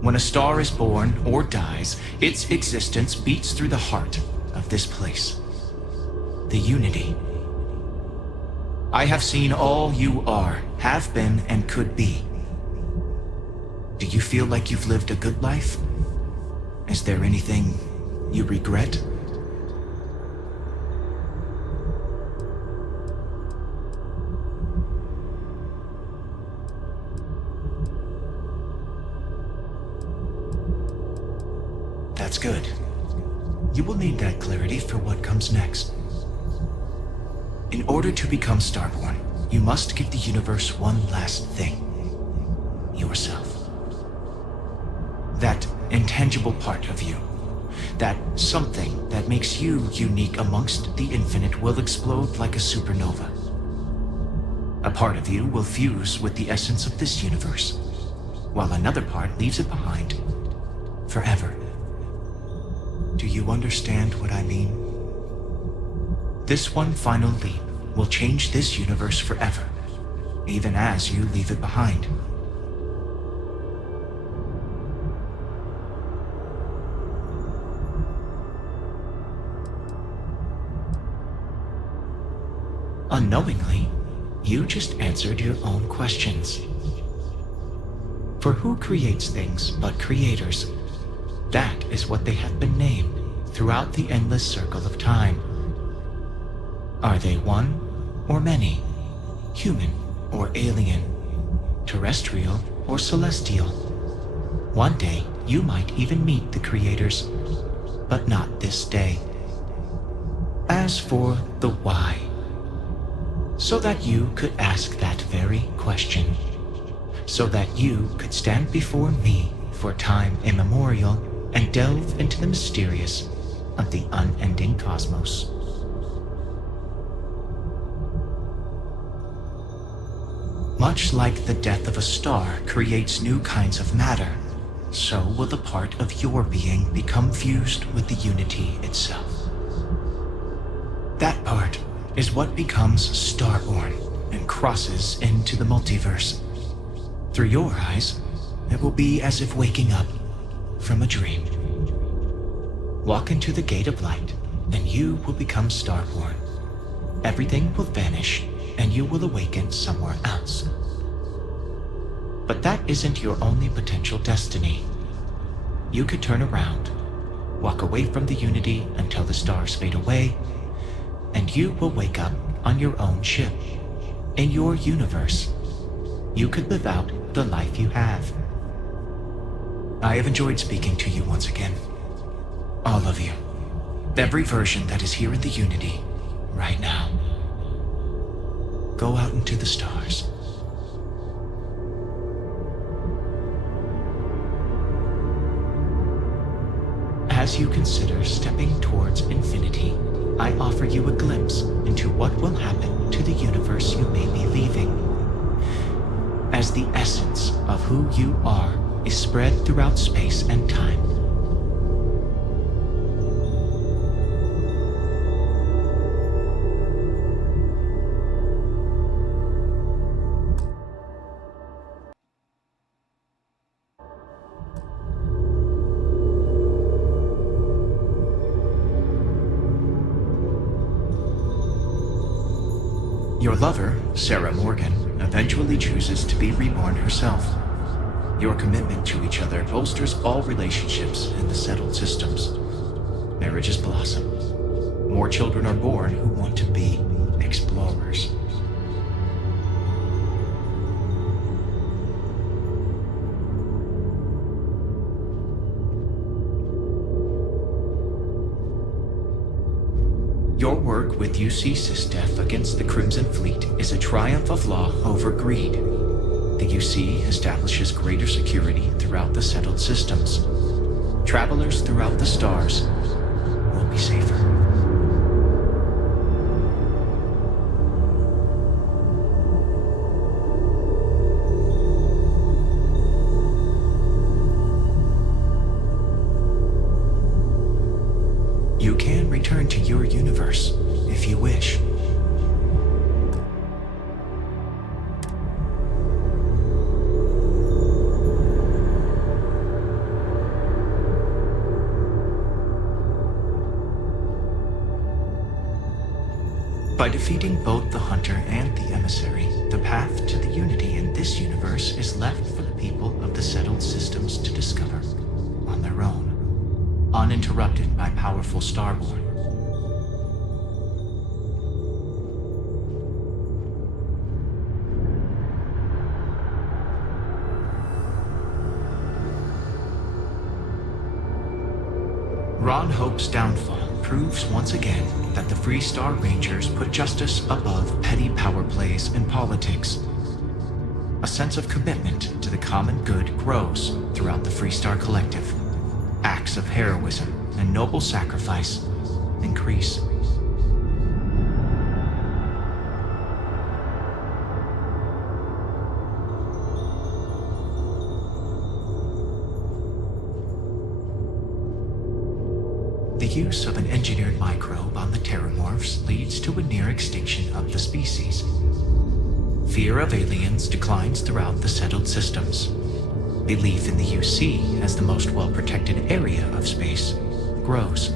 When a star is born or dies, its existence beats through the heart of this place. The unity. I have seen all you are, have been, and could be. Do you feel like you've lived a good life? Is there anything you regret? That's good. You will need that clarity for what comes next. In order to become Starborn, you must give the universe one last thing. Yourself. That intangible part of you. That something that makes you unique amongst the infinite will explode like a supernova. A part of you will fuse with the essence of this universe, while another part leaves it behind. Forever. Do you understand what I mean? This one final leap will change this universe forever, even as you leave it behind. Unknowingly, you just answered your own questions. For who creates things but creators? That is what they have been named throughout the endless circle of time, Are they one or many? Human or alien? Terrestrial or celestial? One day, you might even meet the creators, but not this day. As for the why, so that you could ask that very question, so that you could stand before me for time immemorial and delve into the mysterious of the unending cosmos. Much like the death of a star creates new kinds of matter, so will the part of your being become fused with the unity itself. That part is what becomes starborn and crosses into the multiverse. Through your eyes, it will be as if waking up from a dream. Walk into the gate of light, and you will become starborn. Everything will vanish, and you will awaken somewhere else. But that isn't your only potential destiny. You could turn around, walk away from the unity until the stars fade away, and you will wake up on your own ship, in your universe. You could live out the life you have. I have enjoyed speaking to you once again. All of you. Every version that is here in the Unity, right now. Go out into the stars. As you consider stepping towards infinity, I offer you a glimpse into what will happen to the universe you may be leaving. As the essence of who you are is spread throughout space and time. Your lover, Sarah Morgan, eventually chooses to be reborn herself. Your commitment to each other bolsters all relationships in the settled systems. Marriages blossom. More children are born who want to be explorers. Your work with UC SysDef against the Crimson Fleet is a triumph of law over greed. The UC establishes greater security throughout the settled systems. Travelers throughout the stars will be safer. You can return to your universe if you wish. By defeating both the Hunter and the Emissary, the path to the Unity in this universe is left for the people of the settled systems to discover on their own, uninterrupted by powerful Starborn. Ron Hope's downfall proves once again that the Free Star Rangers put justice above petty power plays and politics. A sense of commitment to the common good grows throughout the Free Star Collective. Acts of heroism and noble sacrifice increase. The use of an engineered microbe on the Terramorphs leads to a near extinction of the species. Fear of aliens declines throughout the settled systems. Belief in the UC as the most well-protected area of space grows.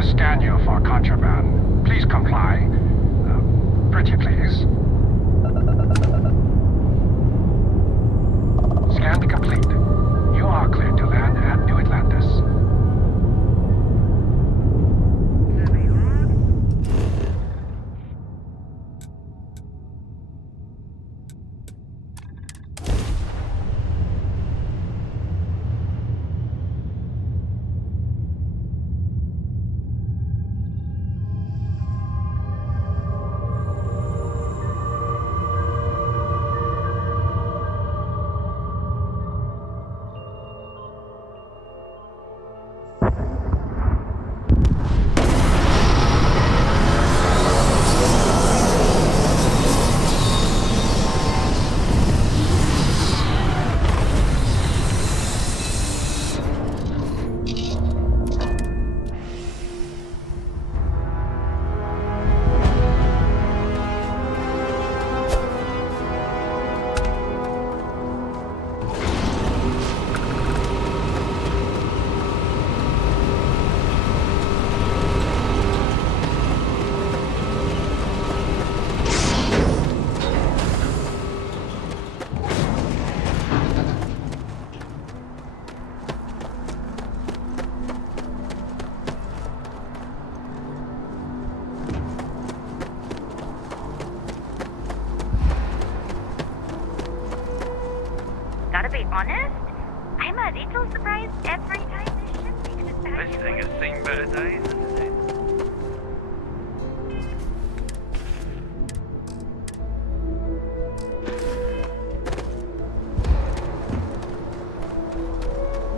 to scan you for contraband. Please comply. Pretty please. Scan complete. You are cleared to land at New Atlantis. Gotta be honest, I'm a little surprised every time this ship makes it back. This thing has seen better days, hasn't it?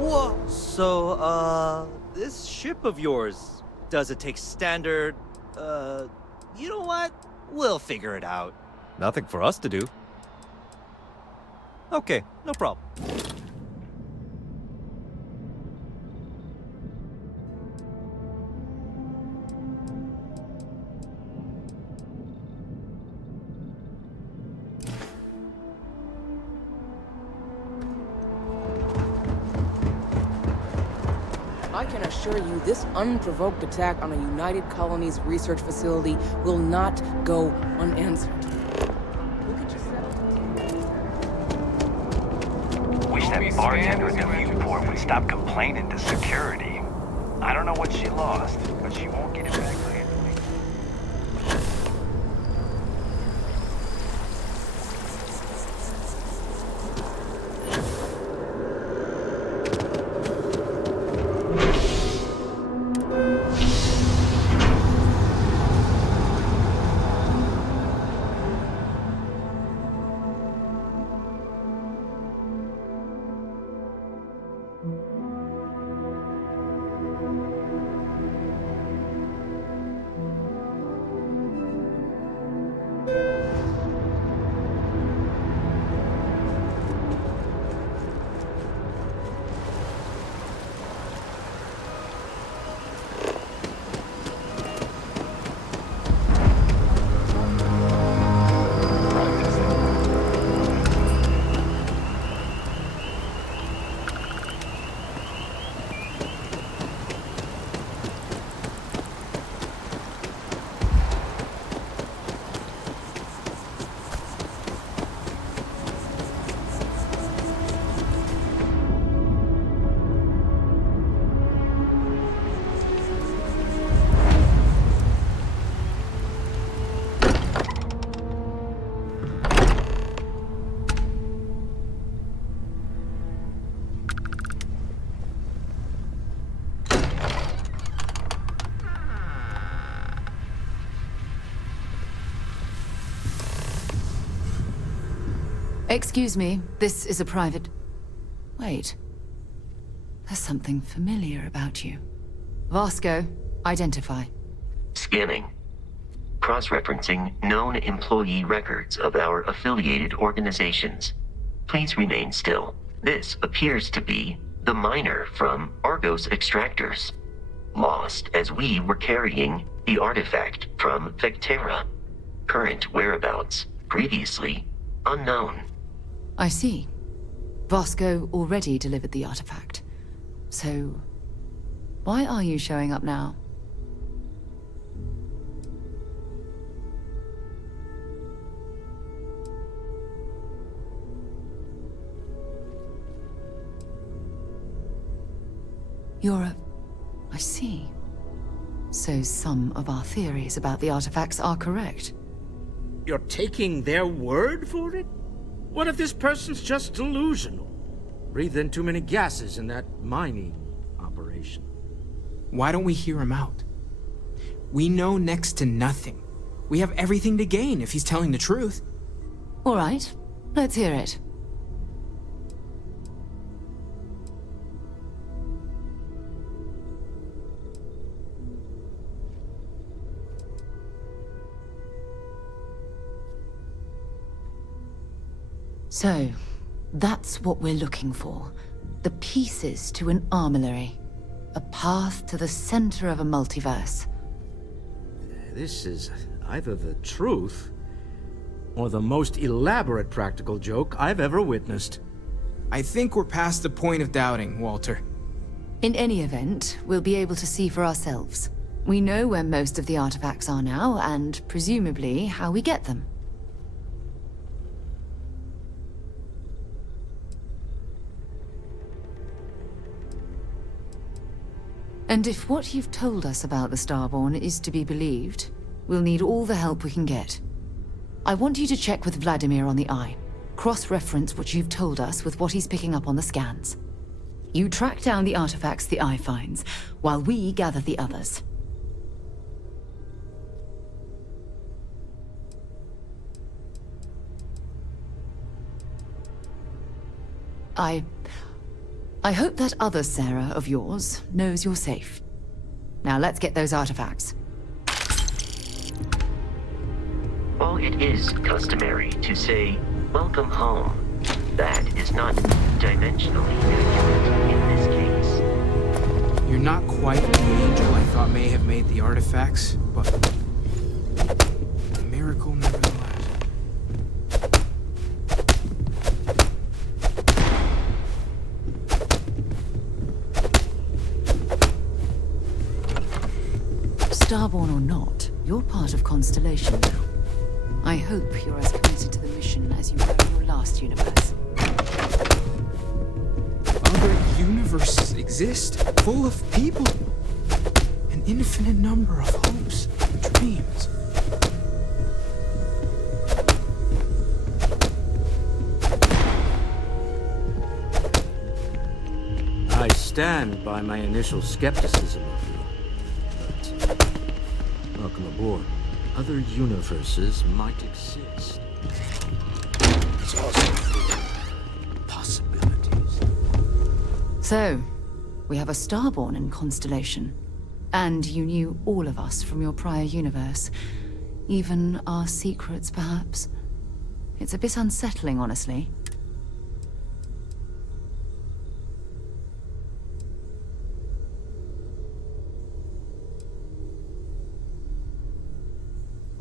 Whoa! So, this ship of yours, does it take standard, you know what? We'll figure it out. Nothing for us to do. Okay, no problem. I can assure you this unprovoked attack on a United Colonies research facility will not go unanswered. Wish that bartender at the viewport would stop complaining to security. I don't know what she lost, but she won't get it back later. Excuse me, this is a private... Wait. There's something familiar about you. Vasco, identify. Scanning. Cross-referencing known employee records of our affiliated organizations. Please remain still. This appears to be the miner from Argos Extractors. Lost as we were carrying the artifact from Vectera. Current whereabouts, previously unknown. I see. Vasco already delivered the artifact. So, why are you showing up now? I see. So some of our theories about the artifacts are correct. You're taking their word for it? What if this person's just delusional? Breathed in too many gases in that mining operation. Why don't we hear him out? We know next to nothing. We have everything to gain if he's telling the truth. All right, let's hear it. So, that's what we're looking for. The pieces to an armillary. A path to the center of a multiverse. This is either the truth, or the most elaborate practical joke I've ever witnessed. I think we're past the point of doubting, Walter. In any event, we'll be able to see for ourselves. We know where most of the artifacts are now, and presumably how we get them. And if what you've told us about the Starborn is to be believed, we'll need all the help we can get. I want you to check with Vladimir on the Eye. Cross-reference what you've told us with what he's picking up on the scans. You track down the artifacts the Eye finds, while we gather the others. I hope that other Sarah of yours knows you're safe. Now let's get those artifacts. While it is customary to say, "Welcome home," that is not dimensionally accurate in this case. You're not quite the angel I thought may have made the artifacts, but a miracle nevertheless. Starborn or not, you're part of Constellation now. I hope you're as committed to the mission as you were in your last universe. Other universes exist, full of people. An infinite number of hopes and dreams. I stand by my initial skepticism of you. But welcome aboard. Other universes might exist. It's also possibilities. So, we have a Starborn in Constellation. And you knew all of us from your prior universe. Even our secrets, perhaps. It's a bit unsettling, honestly.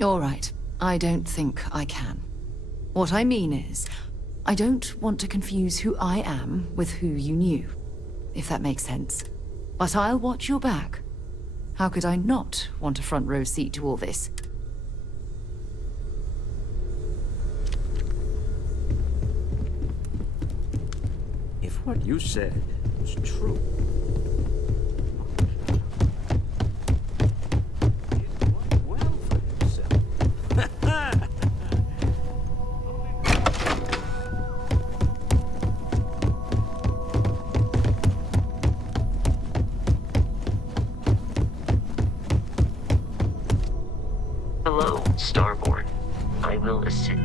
All right, I don't think I can. What I mean is, I don't want to confuse who I am with who you knew, if that makes sense. But I'll watch your back. How could I not want a front row seat to all this? If what you said was true, Hello, Starborn. I will assist.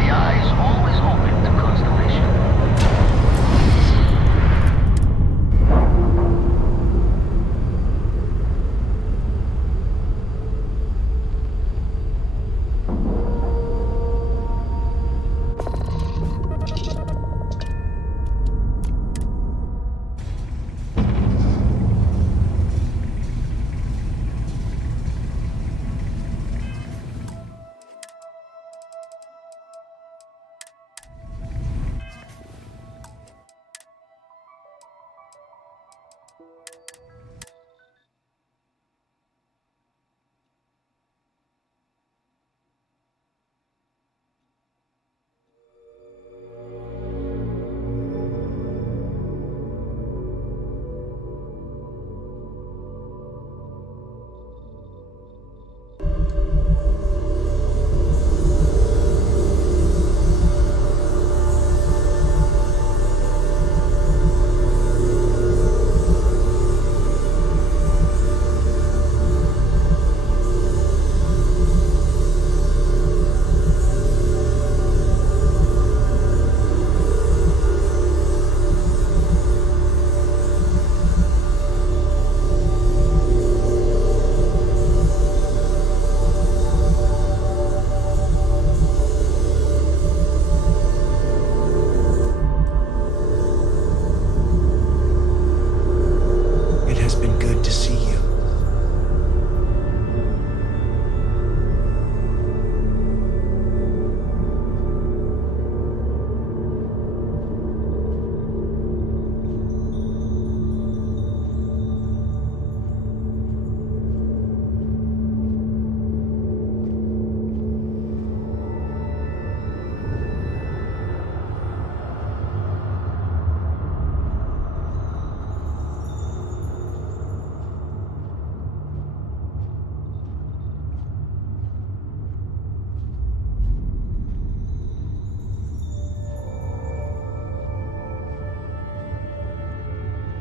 The eye is always open to Constellation.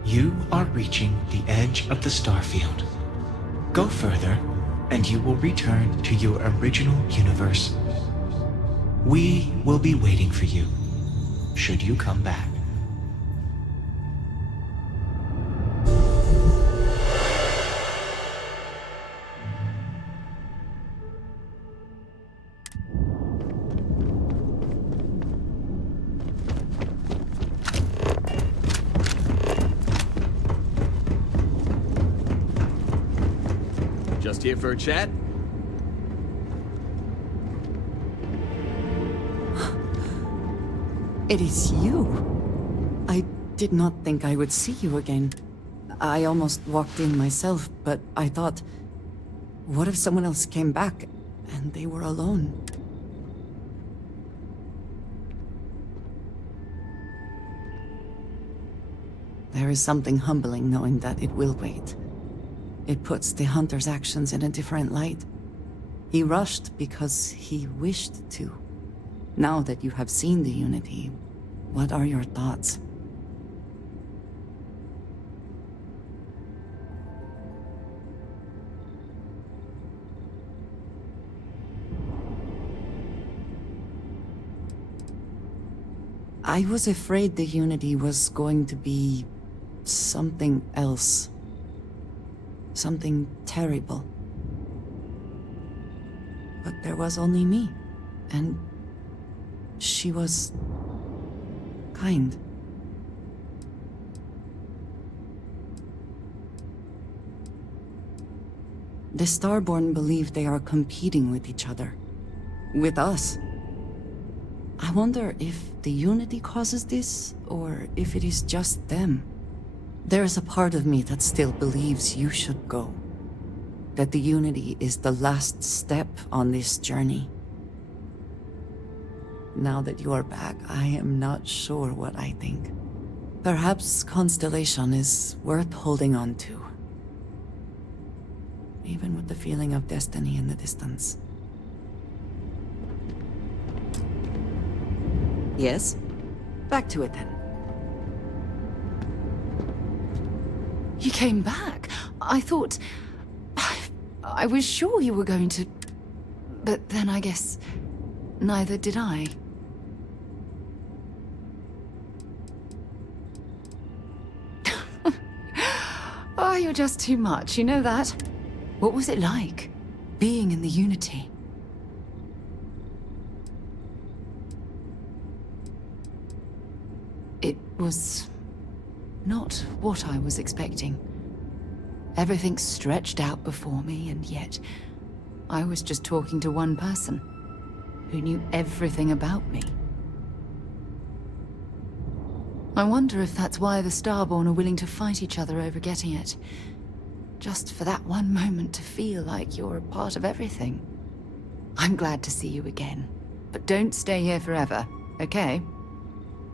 You are reaching the edge of the Starfield. Go further, and you will return to your original universe. We will be waiting for you, should you come back. Just here for a chat? It is you. I did not think I would see you again. I almost walked in myself, but I thought, what if someone else came back and they were alone? There is something humbling knowing that it will wait. It puts the hunter's actions in a different light. He rushed because he wished to. Now that you have seen the Unity, what are your thoughts? I was afraid the Unity was going to be something else. Something terrible. But there was only me, and she was kind. The Starborn believe they are competing with each other. With us. I wonder if the Unity causes this, or if it is just them. There is a part of me that still believes you should go. That the Unity is the last step on this journey. Now that you are back, I am not sure what I think. Perhaps Constellation is worth holding on to. Even with the feeling of destiny in the distance. Yes? Back to it then. You came back. I thought... I was sure you were going to... But then I guess... neither did I. Oh, you're just too much, you know that? What was it like, being in the Unity? It was not what I was expecting. Everything stretched out before me, and yet I was just talking to one person who knew everything about me. I wonder if that's why the Starborn are willing to fight each other over getting it. Just for that one moment to feel like you're a part of everything. I'm glad to see you again, but don't stay here forever, okay?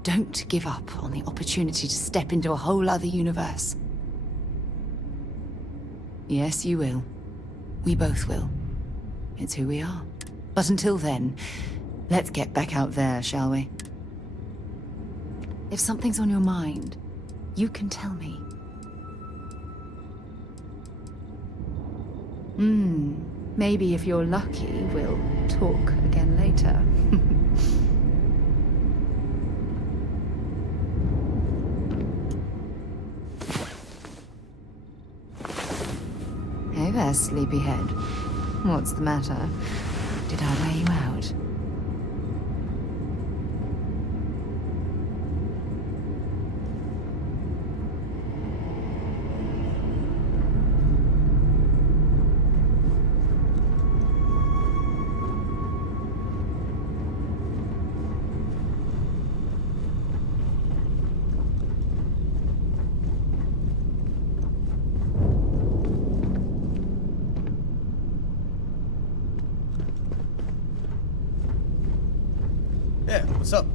Don't give up on the opportunity to step into a whole other universe. Yes, you will. We both will. It's who we are. But until then, let's get back out there, shall we? If something's on your mind, you can tell me. Maybe if you're lucky, we'll talk again later. Hey there, sleepyhead. What's the matter? Did I wear you out? What's up?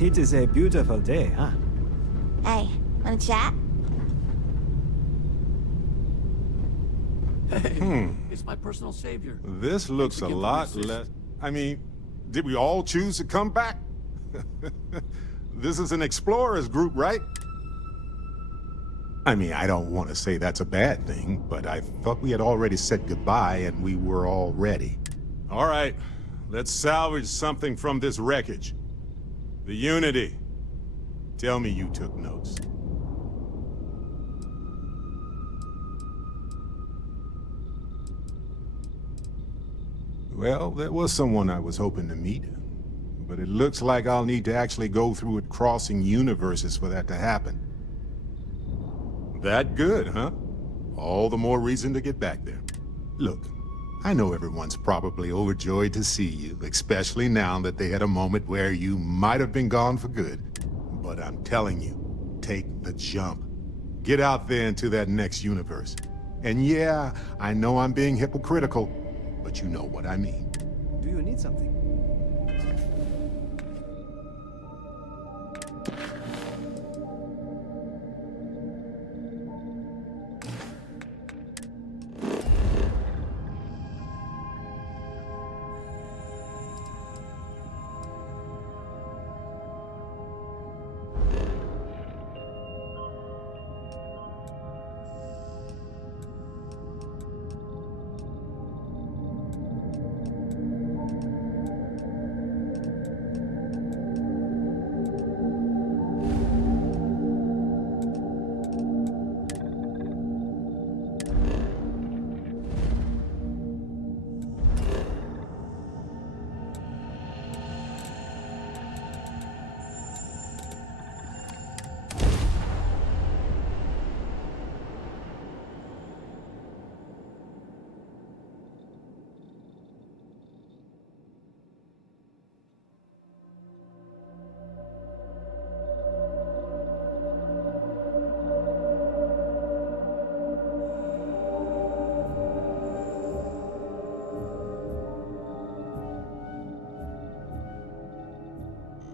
It is a beautiful day, huh? Hey, wanna chat? Hey, it's my personal savior. This looks a lot less... I mean, did we all choose to come back? This is an explorers group, right? I mean, I don't want to say that's a bad thing, but I thought we had already said goodbye and we were all ready. All right, let's salvage something from this wreckage. The Unity. Tell me you took notes. Well, there was someone I was hoping to meet, but it looks like I'll need to actually go through it crossing universes for that to happen. That good, huh? All the more reason to get back there. Look, I know everyone's probably overjoyed to see you, especially now that they had a moment where you might have been gone for good. But I'm telling you, take the jump. Get out there into that next universe. And yeah, I know I'm being hypocritical, but you know what I mean. Do you need something?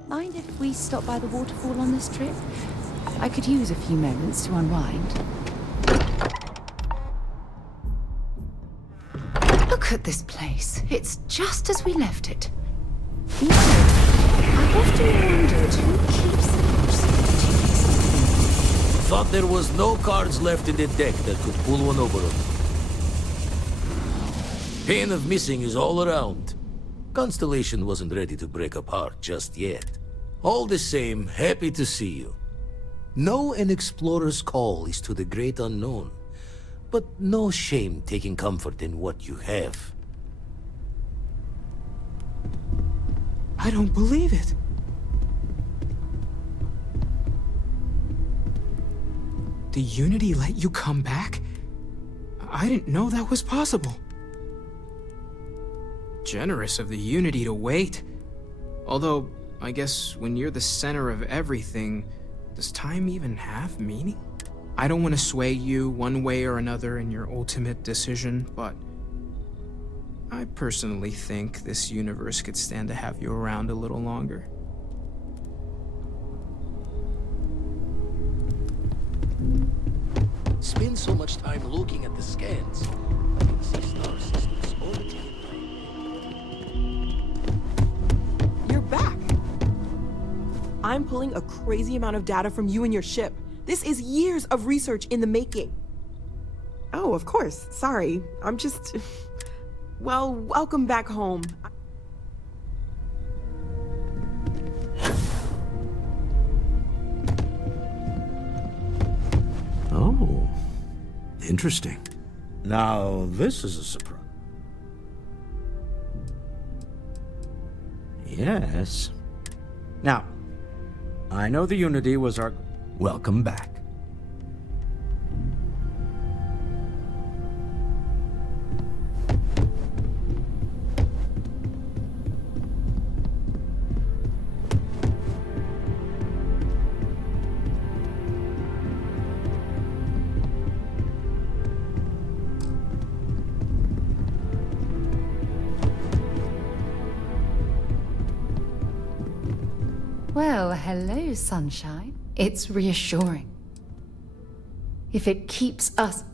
Mind if we stop by the waterfall on this trip? I could use a few moments to unwind. Look at this place. It's just as we left it. You know, I've often wondered who keeps the proximity. Thought there was no cards left in the deck that could pull one over on me. Pain of missing is all around. Constellation wasn't ready to break apart just yet. All the same, happy to see you. Know an explorer's call is to the great unknown, but no shame taking comfort in what you have. I don't believe it. The Unity let you come back? I didn't know that was possible. Generous of the Unity to wait. Although, I guess when you're the center of everything, does time even have meaning? I don't want to sway you one way or another in your ultimate decision, but I personally think this universe could stand to have you around a little longer. Spend so much time looking at the scans. I can see star systems orbiting in time. You're back! I'm pulling a crazy amount of data from you and your ship. This is years of research in the making. Oh, of course. Sorry. I'm just... Well, welcome back home. Oh, interesting. Now, this is a surprise. Yes. Now, I know the Unity was our... Welcome back. Well, hello, sunshine. It's reassuring. If it keeps us...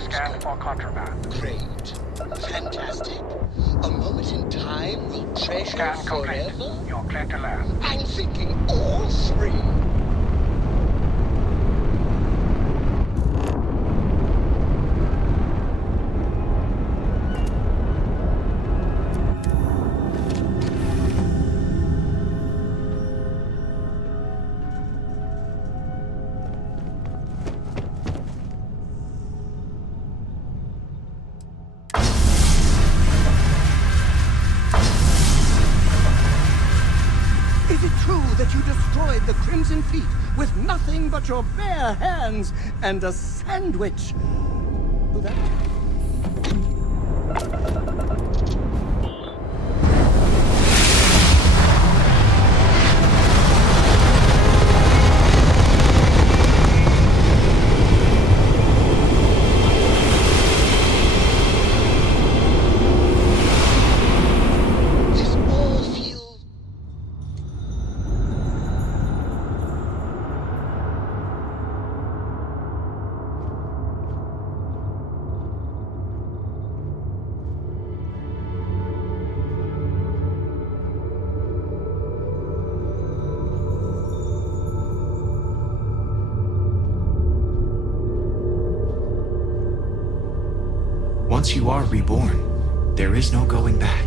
Scan for contraband. Great. Fantastic. A moment in time we'll treasure Scan complete. forever. You're clear to land. I'm thinking all three. Is it true that you destroyed the Crimson Fleet with nothing but your bare hands and a sandwich? This all feels... Once you are reborn, there is no going back.